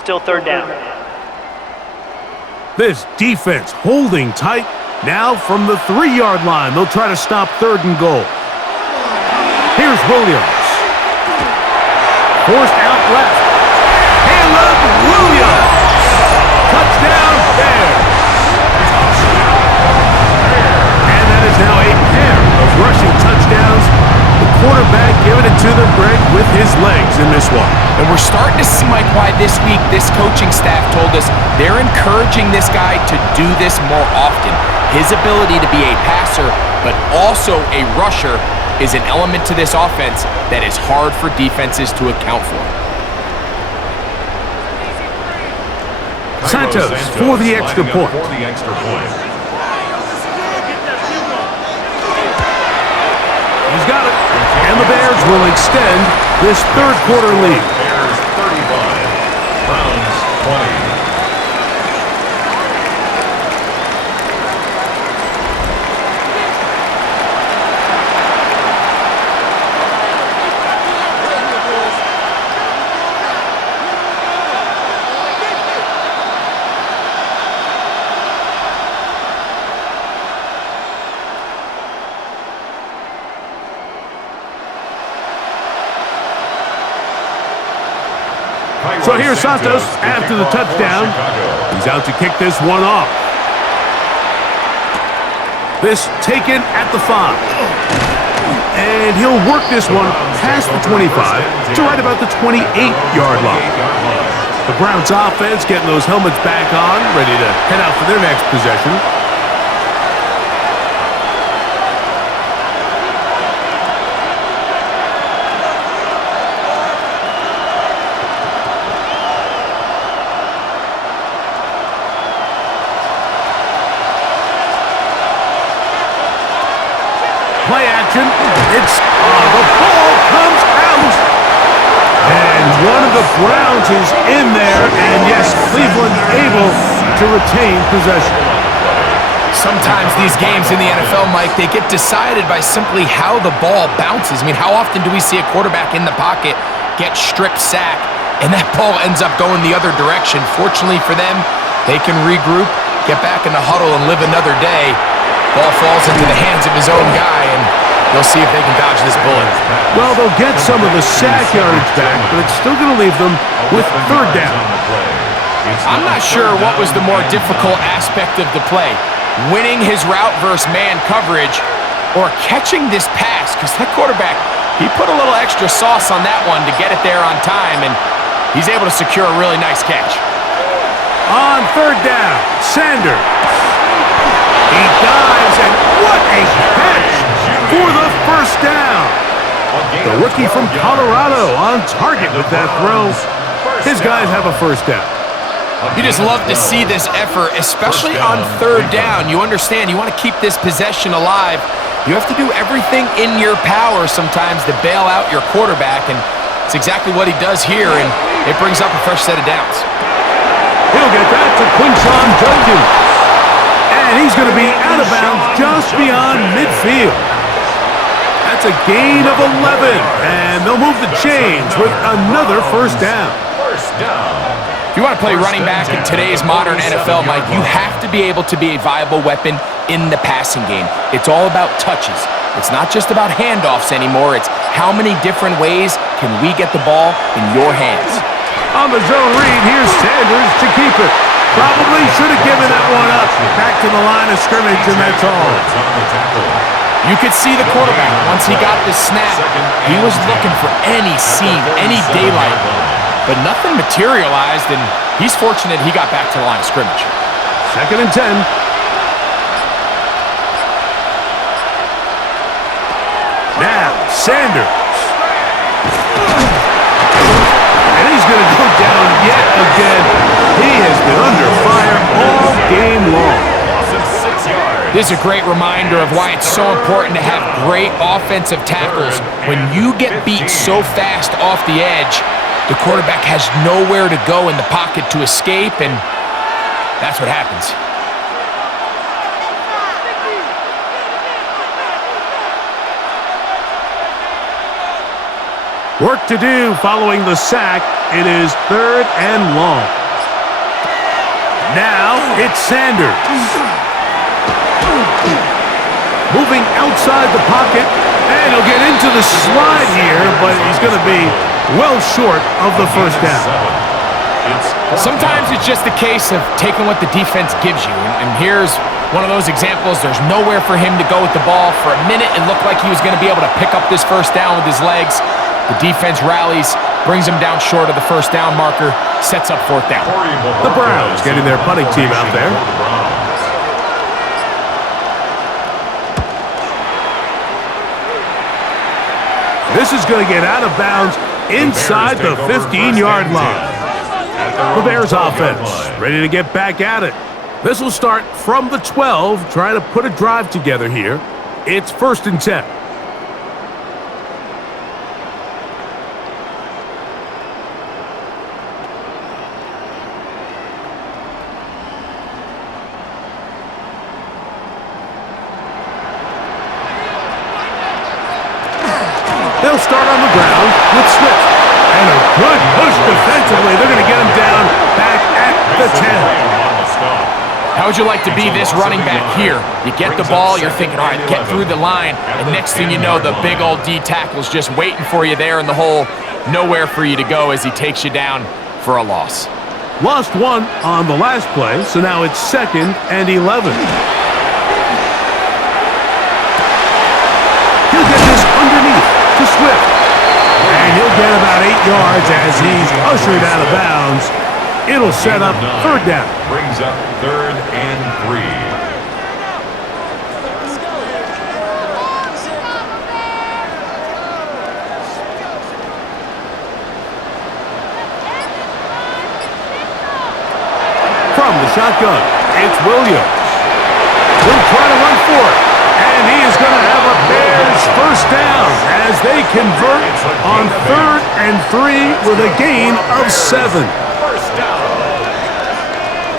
Still 3rd down. This defense holding tight. Now from the 3-yard line, they'll try to stop 3rd and goal. Here's Williams. Forced out left. Caleb Williams. Touchdown Bears. And that is now a pair of rushing touchdowns. The quarterback giving it to the Greg with his legs in this one. And we're starting to see, Mike, why this week this coaching staff told us they're encouraging this guy to do this more often. His ability to be a passer, but also a rusher, is an element to this offense that is hard for defenses to account for. Santos for the extra point. He's got it. And the Bears will extend this 3rd quarter lead. Bears 35, Browns 20. So here's Santos after the touchdown. He's out to kick this one off. This taken at the 5. And he'll work this one past the 25 to right about the 28-yard line. The Browns offense getting those helmets back on, ready to head out for their next possession. Play action. It's the ball comes out. And one of the Browns is in there. And yes, Cleveland able to retain possession. Sometimes these games in the NFL, Mike, they get decided by simply how the ball bounces. I mean, how often do we see a quarterback in the pocket get strip sack and that ball ends up going the other direction? Fortunately for them, they can regroup, get back in the huddle, and live another day. Ball falls into the hands of his own guy, and they'll see if they can dodge this bullet. Well, they'll get some of the sack yardage back, but it's still going to leave them with third down. I'm not sure what was the more difficult aspect of the play, winning his route versus man coverage or catching this pass, because that quarterback, he put a little extra sauce on that one to get it there on time, and he's able to secure a really nice catch. On third down, Sanders. He dives, and what a catch for the first down. The rookie from Colorado on target with that throw. His guys have a first down. You just love to see this effort, especially on third down. You understand, you want to keep this possession alive. You have to do everything in your power sometimes to bail out your quarterback, and it's exactly what he does here, and it brings up a fresh set of downs. He'll get that to Quinshon Judkins. And he's going to be out of bounds just beyond midfield. That's a gain of 11, and they'll move the chains with another first down. If you want to play running back in today's modern NFL, Mike, you have to be able to be a viable weapon in the passing game. It's all about touches. It's not just about handoffs anymore. It's how many different ways can we get the ball in your hands. On the zone read, here's Sanders to keep it. Probably should have given that one up. Back to the line of scrimmage, and that's all. You could see the quarterback, once he got the snap, he was looking for any seam, any daylight, but nothing materialized, and he's fortunate he got back to the line of scrimmage. 2nd and 10. Now, Sanders. And he's going to go down yet again. He has been under fire all game long. This is a great reminder of why it's so important to have great offensive tackles. When you get beat so fast off the edge, the quarterback has nowhere to go in the pocket to escape, and that's what happens. Work to do following the sack. It is 3rd and long. Now it's Sanders. Moving outside the pocket, and he'll get into the slide here, but he's going to be well short of the first down. Sometimes it's just a case of taking what the defense gives you, and here's one of those examples. There's nowhere for him to go with the ball. For a minute, it looked like he was going to be able to pick up this first down with his legs. The defense rallies, brings him down short of the first down marker, sets up 4th down. The Browns getting their punting team out there. This is going to get out of bounds inside the 15-yard line. The Bears offense ready to get back at it. This will start from the 12, trying to put a drive together here. It's 1st and 10. They'll start on the ground with Swift. And a good push defensively. They're going to get him down back at the 10. How would you like to be this running back here? You get the ball, you're thinking, all right, get through the line, and next thing you know, the big old D tackle's just waiting for you there in the hole. Nowhere for you to go as he takes you down for a loss. Lost one on the last play, so now it's 2nd and 11. He'll get this underneath to Swift. And he'll get about 8 yards as he's ushered out of bounds. It'll set up 3rd down. Brings up 3rd and 3. From the shotgun, it's Williams. He'll try to run for it. And he is going to have a Bears 1st down as they convert on 3rd and 3 with a gain of 7. 1st down.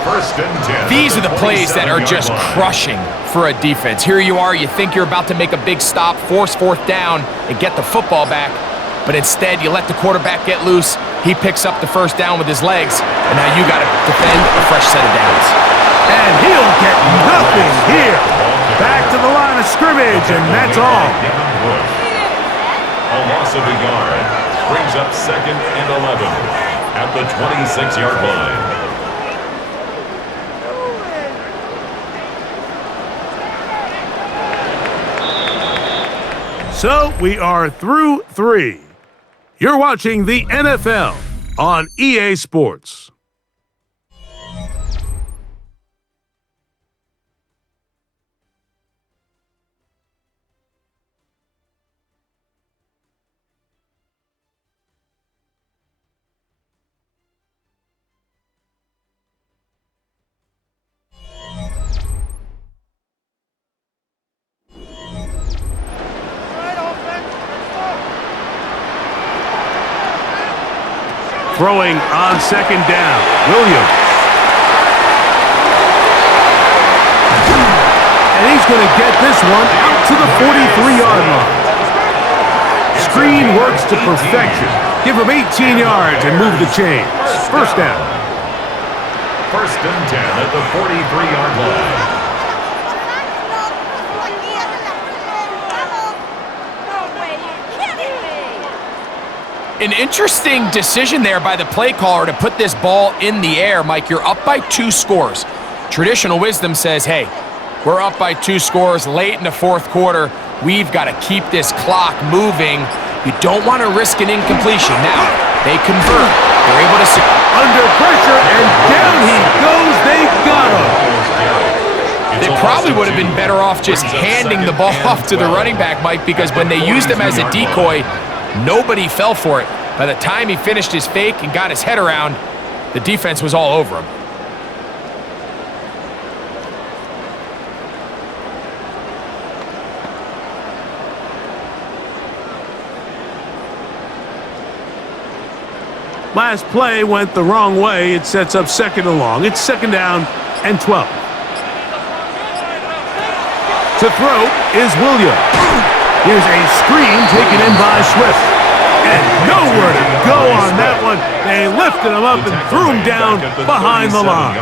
1st and 10. These are the plays that are just crushing for a defense. Here you are, you think you're about to make a big stop, force 4th down, and get the football back. But instead, you let the quarterback get loose. He picks up the 1st down with his legs, and now you got to defend a fresh set of downs. And he'll get nothing here. Back to the line of scrimmage, and that's all. A loss of a yard. Brings up 2nd and 11 at the 26-yard line. So we are through 3. You're watching the NFL on EA Sports. Throwing on 2nd down, Williams. And he's going to get this one out to the 43-yard line. Screen works to perfection. Give him 18 yards and move the chains. 1st down. 1st and 10 at the 43-yard line. An interesting decision there by the play caller to put this ball in the air. Mike, you're up by 2 scores. Traditional wisdom says, hey, we're up by 2 scores late in the 4th quarter. We've got to keep this clock moving. You don't want to risk an incompletion. Now, they convert. They're able to... Under pressure, and down he goes. They got him. They probably would have been better off just handing the ball off to the running back, Mike, because when they used him as a decoy, nobody fell for it. By the time he finished his fake and got his head around, the defense was all over him. Last play went the wrong way. It sets up 2nd and long. It's 2nd down and 12. To throw is Williams. Here's a screen taken in by Swift. And nowhere to go on that one. They lifted him up and threw him down behind the line.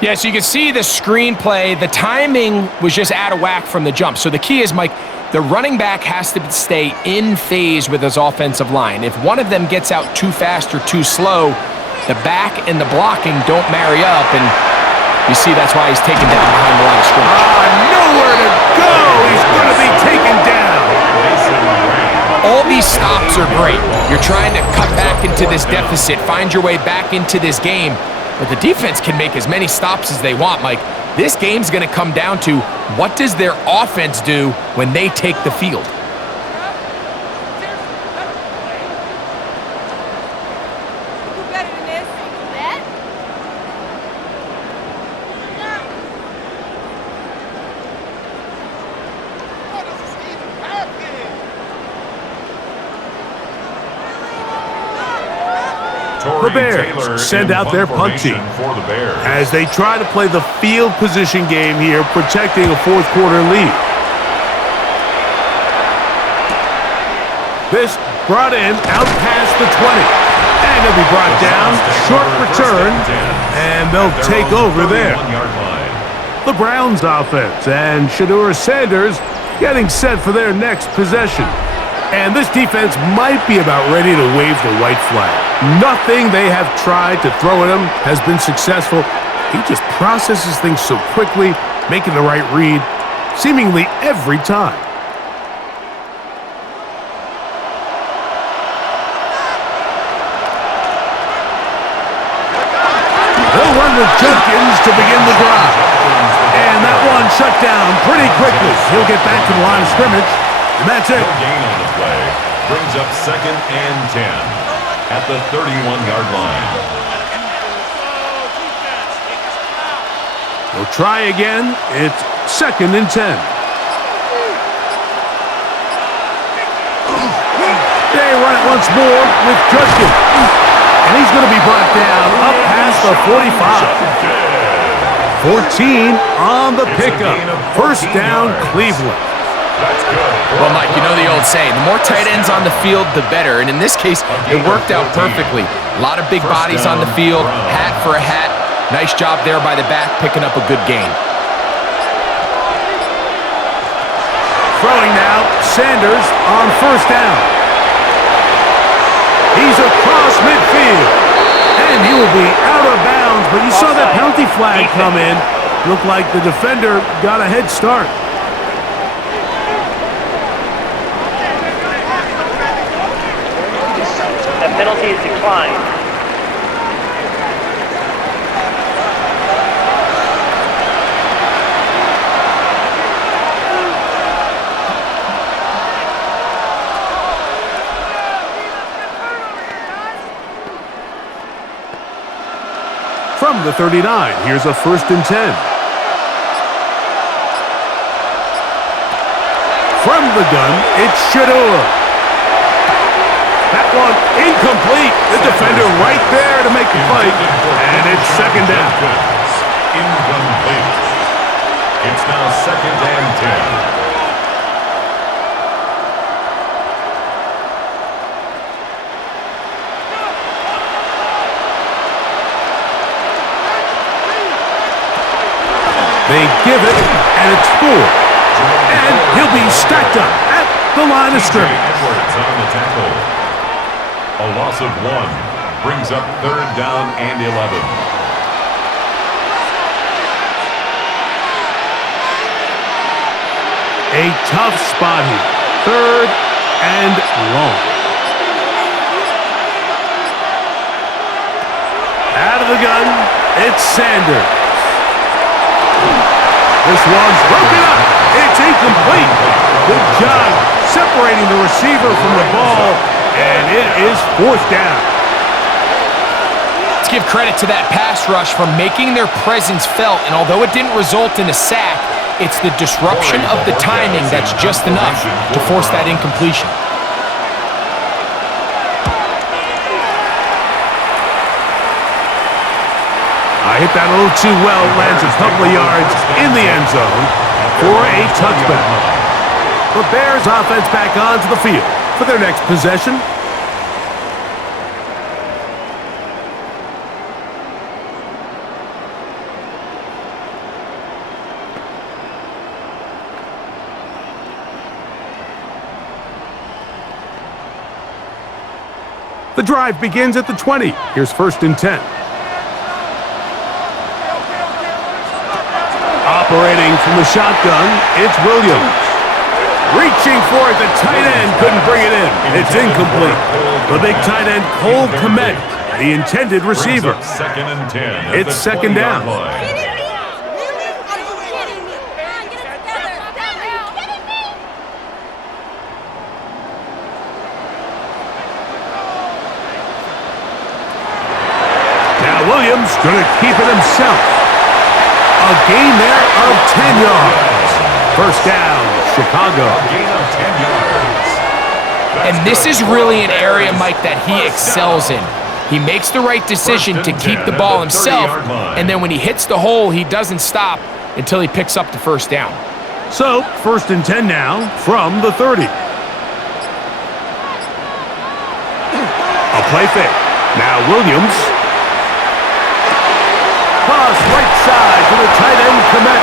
Yeah, so you can see the screenplay. The timing was just out of whack from the jump. So the key is, Mike, the running back has to stay in phase with his offensive line. If one of them gets out too fast or too slow, the back and the blocking don't marry up, and you see that's why he's taken down behind the line of scrimmage. Nowhere to go. He's going to be taken down. All these stops are great. You're trying to cut back into this deficit, find your way back into this game, but the defense can make as many stops as they want, Mike. This game's going to come down to what does their offense do when they take the field. The Bears send out their punt team as they try to play the field position game here, protecting a 4th quarter lead. This brought in out past the 20. And it'll be brought down, short return, and they'll take over there. The Browns offense and Shedeur Sanders getting set for their next possession. And this defense might be about ready to wave the white flag. Nothing they have tried to throw at him has been successful. He just processes things so quickly, making the right read, seemingly every time. They'll run with Jenkins to begin the drive. And that one shut down pretty quickly. He'll get back to the line of scrimmage, and that's it. Gain on the play brings up 2nd and 10 at the 31-yard line. They'll try again. It's 2nd and 10. They run it once more with Judkins. And he's going to be brought down up past the 45. 14 on the pickup. First down, Cleveland. Well, Mike, you know the old saying, the more tight ends on the field, the better. And in this case, it worked out perfectly. A lot of big bodies on the field, hat for a hat. Nice job there by the back, picking up a good gain. Throwing now, Sanders on first down. He's across midfield. And he will be out of bounds, but you saw that penalty flag come in. Looked like the defender got a head start. That penalty is declined. From the 39, here's a 1st and 10. From the gun, it's Shador. That one incomplete. The defender right there to make the fight. And it's 2nd down. Incomplete. It's now 2nd and 10. They give it, and it's 4. And he'll be stacked up at the line of scrimmage. Edwards on the tackle. A loss of 1 brings up 3rd down and 11. A tough spot here. 3rd and long. Out of the gun, it's Sanders. This one's broken up. It's incomplete. Good job separating the receiver from the ball, and it is 4th down. Let's give credit to that pass rush for making their presence felt, and although it didn't result in a sack, it's the disruption of the timing that's just enough to force that incompletion. Hit that a little too well, lands a couple of yards in the end zone for a touchdown. The Bears offense back onto the field for their next possession. The drive begins at the 20. Here's 1st and 10. Operating from the shotgun, it's Williams. Reaching for it, the tight end couldn't bring it in. It's incomplete. The big tight end, Cole Kmet, the intended receiver. 2nd and 10. It's 2nd down. Now Williams gonna keep it himself. A gain there of 10 yards. First down, Chicago. Gain of 10 yards. And this is really an area, Mike, that he excels in. He makes the right decision to keep the ball himself, and then when he hits the hole, he doesn't stop until he picks up the first down. So, 1st and 10 now from the 30. A play fake. Now Williams. Cross right side to the tight end commit.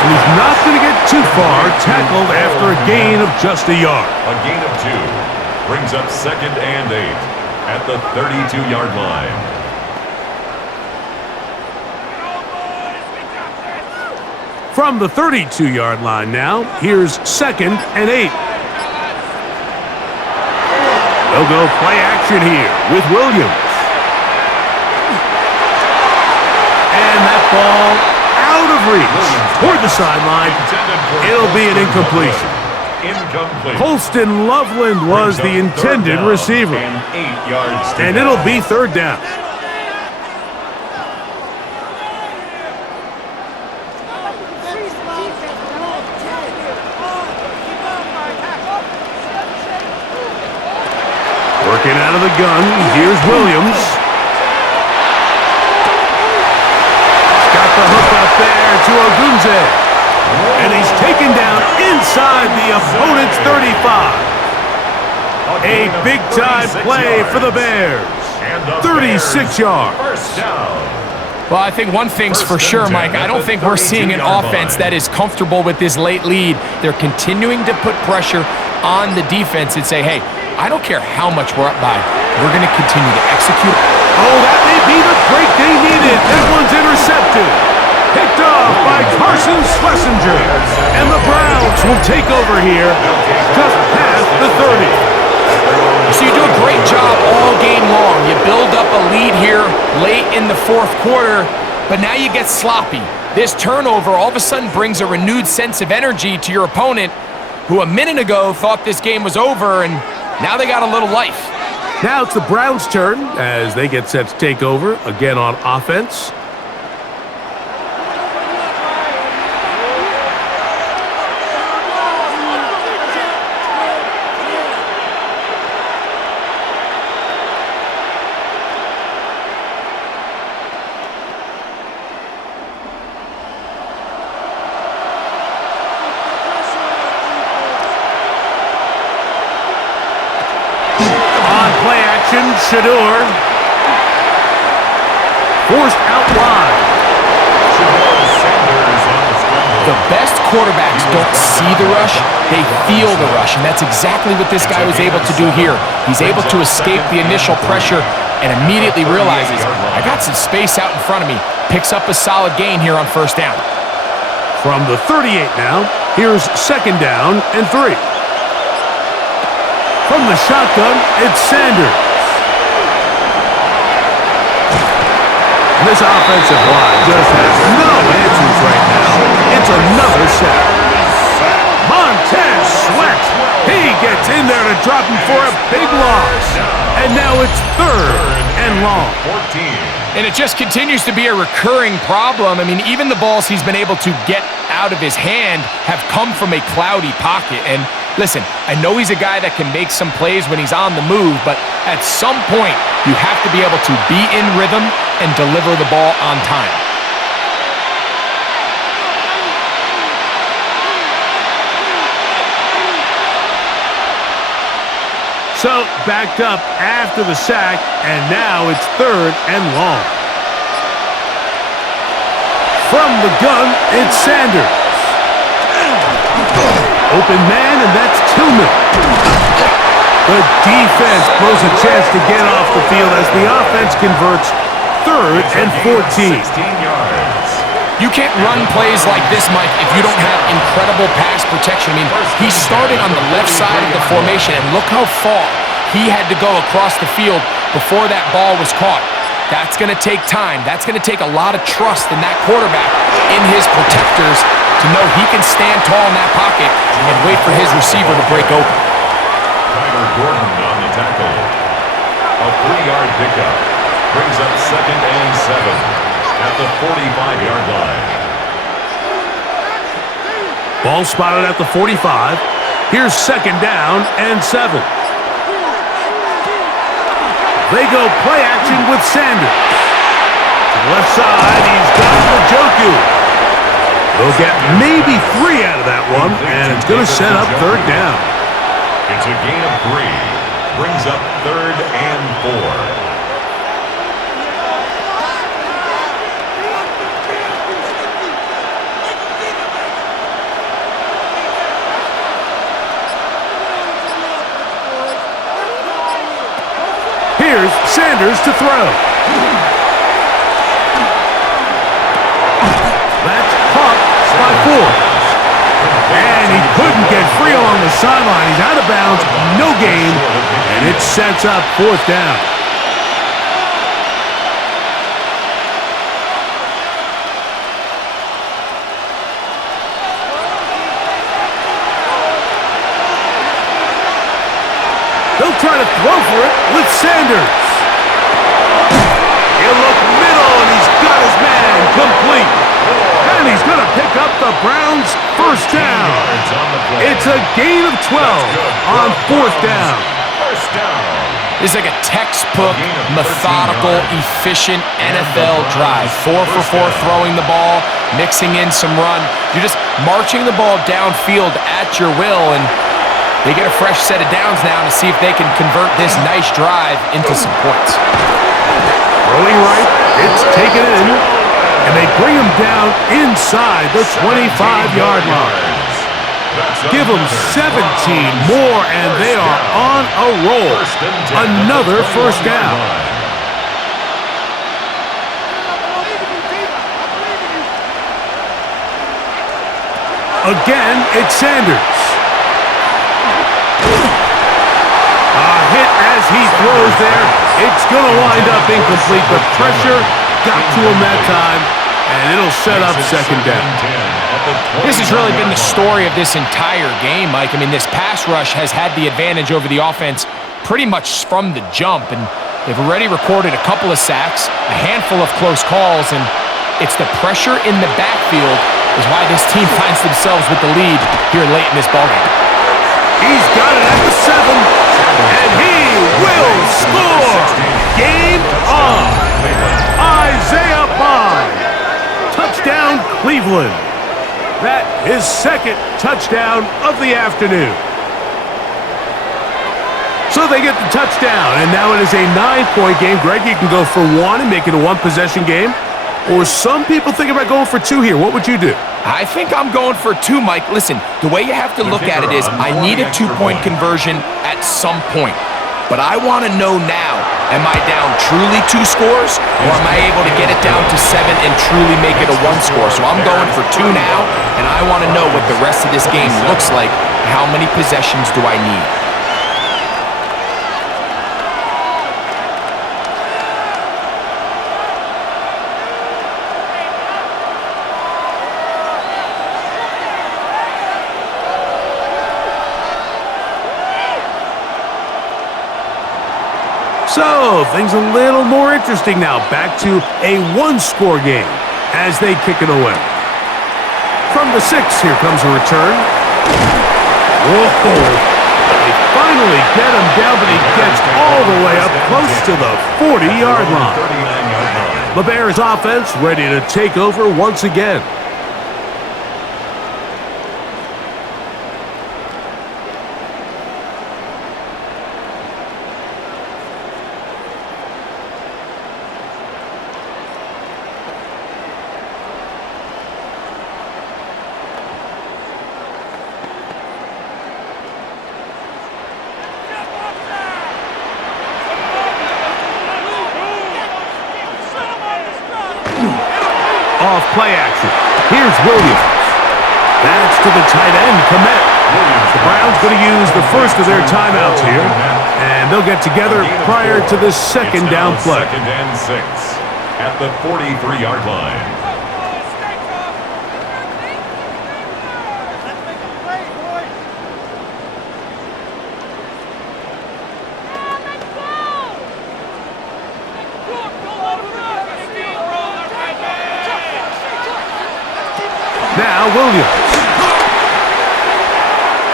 And he's not going to get too far, tackled after a gain of just a yard. A gain of 2 brings up 2nd and 8 at the 32-yard line. From the 32-yard line now, here's 2nd and 8. They'll go play action here with Williams. And that ball out of reach toward the sideline. It'll be an incompletion. Colston Loveland was the intended receiver. And it'll be 3rd down. Working out of the gun, here's Williams. He's got the hook up there to Ogunze. And he's taken down inside the opponent's 35. A big-time play for the Bears. 36 yards. Well, I think one thing's for sure, Mike. I don't think we're seeing an offense that is comfortable with this late lead. They're continuing to put pressure on the defense and say, hey, I don't care how much we're up by. We're going to continue to execute. Oh, that may be the break they needed. That one's intercepted. Picked off by Carson Schlesinger. And the Browns will take over here just past the 30. So you do a great job all game long. You build up a lead here late in the 4th quarter, but now you get sloppy. This turnover all of a sudden brings a renewed sense of energy to your opponent, who a minute ago thought this game was over, and now they got a little life. Now it's the Browns' turn as they get set to take over again on offense. Shador forced out wide. The best quarterbacks don't see the rush, they feel the rush, and that's exactly what this guy was able to do here. He's able to escape the initial pressure and immediately realizes, I got some space out in front of me. Picks up a solid gain here on 1st down. From the 38 now, here's 2nd down and 3. From the shotgun, it's Sanders. This offensive line just has no answers right now. It's another sack. Montez Sweat. He gets in there to drop him for a big loss. And now it's 3rd and long. And it just continues to be a recurring problem. I mean, even the balls he's been able to get out of his hand have come from a cloudy pocket. And listen, I know he's a guy that can make some plays when he's on the move, but at some point, you have to be able to be in rhythm and deliver the ball on time. So, backed up after the sack, and now it's 3rd and long. From the gun, it's Sanders. Open man, and that's Tillman. The defense blows a chance to get off the field as the offense converts 3rd and 14. You can't run plays like this, Mike, if you don't have incredible pass protection. I mean, he started on the left side of the formation, and look how far he had to go across the field before that ball was caught. That's going to take time. That's going to take a lot of trust in that quarterback, in his protectors, to know he can stand tall in that pocket and wait for his receiver to break open. Tyler Gordon on the tackle. A 3-yard pickup brings up 2nd and 7 at the 45-yard line. Ball spotted at the 45. Here's 2nd down and 7. They go play action with Sanders. To the left side, he's got Njoku. They'll get maybe 3 out of that one, and it's going to set up 3rd down. It's a gain of 3. Brings up 3rd and 4. Sanders to throw. That's caught by Ford. And he couldn't get free along the sideline. He's out of bounds, no gain, and it sets up 4th down. He'll try to throw for it with Sanders. He'll look middle, and he's got his man complete. And he's going to pick up the Browns' 1st down. It's a gain of 12 on 4th down. It's like a textbook, methodical, efficient NFL drive. 4 for 4 throwing the ball, mixing in some run. You're just marching the ball downfield at your will, and they get a fresh set of downs now to see if they can convert this nice drive into some points. Throwing right, it's taken in, and they bring him down inside the 25-yard line. Give them 17 more, and they are on a roll. Another 1st down. Again, it's Sanders. A hit as he throws there. It's going to wind up incomplete. The pressure got to him that time, and it'll set up 2nd down. This has really been the story of this entire game, Mike. I mean, this pass rush has had the advantage over the offense pretty much from the jump, and they've already recorded a couple of sacks, a handful of close calls, and it's the pressure in the backfield is why this team finds themselves with the lead here late in this ballgame. He's got it at the 7, and he will score! Game on! Isaiah Bond! Touchdown, Cleveland! That is 2nd touchdown of the afternoon. So they get the touchdown, and now it is a 9-point game. Greg, you can go for 1 and make it a 1-possession game. Or some people think about going for 2 here. What would you do? I think I'm going for 2, Mike. Listen, the way you have to look at it is I need a 2-point conversion at some point. But I want to know now, am I down truly 2 scores, or am I able to get it down to 7 and truly make it a 1 score? So I'm going for 2 now, and I want to know what the rest of this game looks like. How many possessions do I need? So, things a little more interesting now. Back to a 1-score game as they kick it away. From the 6, here comes a return. Whoa! They finally get him down, but he gets all the way up close to the 40-yard line. The Bears offense ready to take over once again. Off play action. Here's Williams. That's to the tight end, Komet. The Browns going to use the first of their timeouts here, and they'll get together prior to the 2nd down play. 2nd and 6 at the 43-yard line. Now Williams.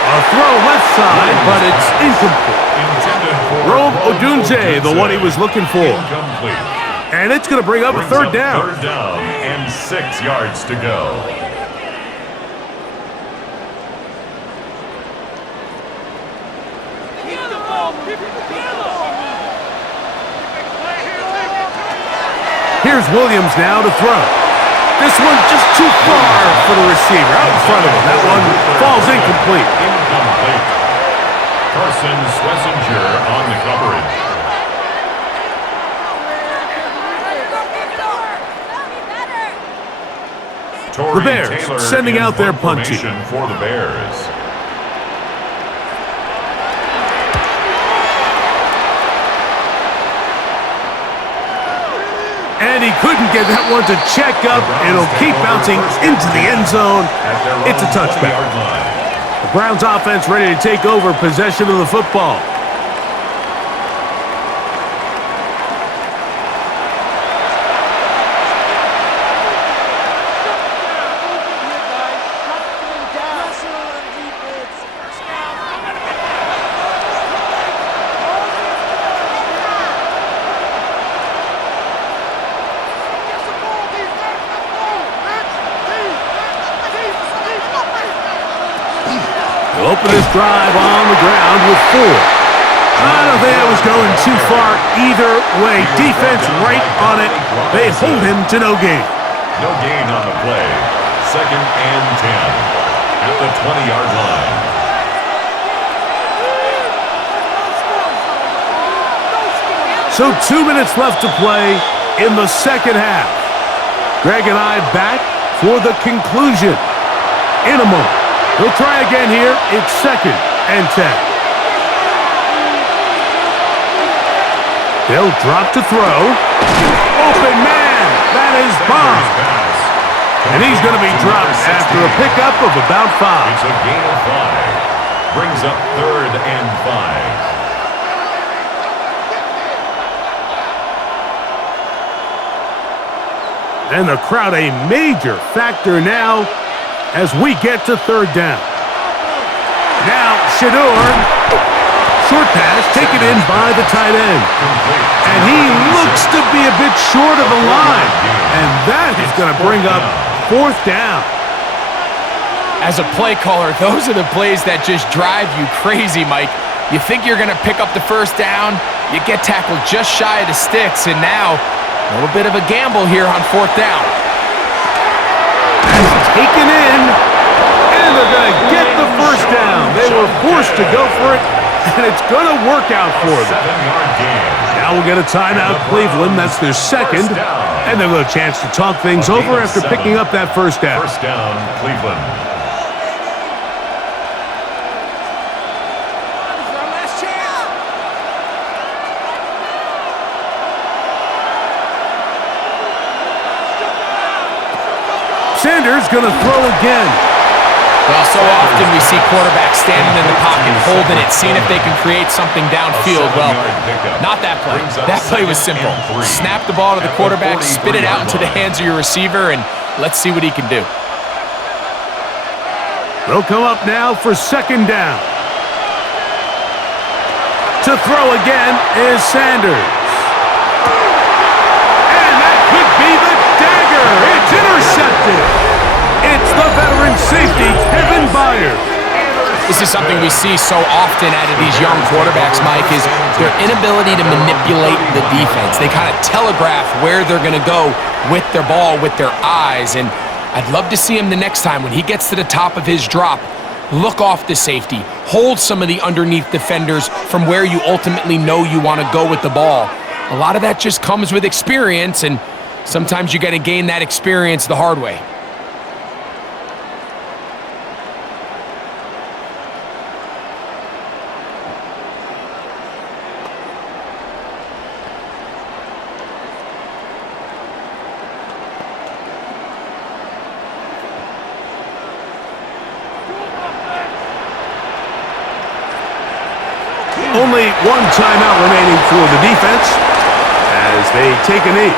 A throw left side, but it's incomplete. Rome Odunze, the one he was looking for. And it's going to bring up a 3rd down. 3rd down and 6 yards to go. Here's Williams now to throw. This one just too far for the receiver out in front of him. That one falls incomplete. Carson Schlesinger on the coverage. The Bears sending out their punt team. For the Bears. And he couldn't get that one to check up. It'll keep bouncing into the end zone. It's a touchback. The Browns offense ready to take over possession of the football. They'll open this drive on the ground with 4. I don't think that was going too far either way. Defense right on it. They hold him to no gain. No gain on the play. 2nd and 10 at the 20-yard line. So 2 minutes left to play in the second half. Greg and I back for the conclusion in a moment. He'll try again here. It's 2nd and 10. They'll drop to throw. Open man. That is bomb. And he's going to be dropped after a pickup of about 5. It's a gain of 5. Brings up 3rd and 5. And the crowd a major factor now as we get to 3rd down. Now, Shador, short pass, taken in by the tight end. And he looks to be a bit short of the line. And that is going to bring up 4th down. As a play caller, those are the plays that just drive you crazy, Mike. You think you're going to pick up the 1st down, you get tackled just shy of the sticks, and now a little bit of a gamble here on 4th down. Taken in, and they're going to get the 1st down. They were forced to go for it, and it's going to work out for them. 7-yard gain. Now we'll get a timeout, Cleveland. That's their 2nd, and they'll have a chance to talk things over after picking up that 1st down. 1st down, Cleveland. Sanders going to throw again. Well, so often we see quarterbacks standing in the pocket, holding it, seeing if they can create something downfield. Well, not that play. That play was simple. Snap the ball to the quarterback, spit it out into the hands of your receiver, and let's see what he can do. They'll come up now for 2nd down. To throw again is Sanders. And that could be the dagger. It's intercepted. It's the veteran safety, Kevin Byers. This is something we see so often out of these young quarterbacks, Mike, is their inability to manipulate the defense. They kind of telegraph where they're going to go with their ball, with their eyes, and I'd love to see him the next time when he gets to the top of his drop. Look off the safety. Hold some of the underneath defenders from where you ultimately know you want to go with the ball. A lot of that just comes with experience, and sometimes you got to gain that experience the hard way. Only one timeout remaining for the defense as they take a knee.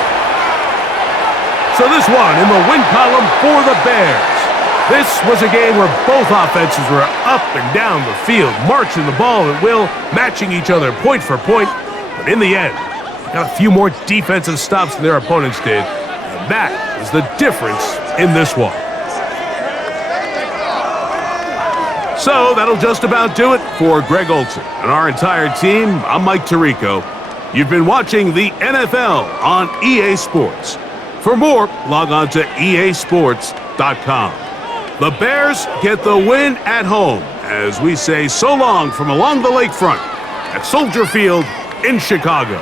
So this one in the win column for the Bears. This was a game where both offenses were up and down the field, marching the ball at will, matching each other point for point. But in the end, got a few more defensive stops than their opponents did. And that is the difference in this one. So that'll just about do it for Greg Olson and our entire team. I'm Mike Tirico. You've been watching the NFL on EA Sports. For more, log on to easports.com. The Bears get the win at home as we say so long from along the lakefront at Soldier Field in Chicago.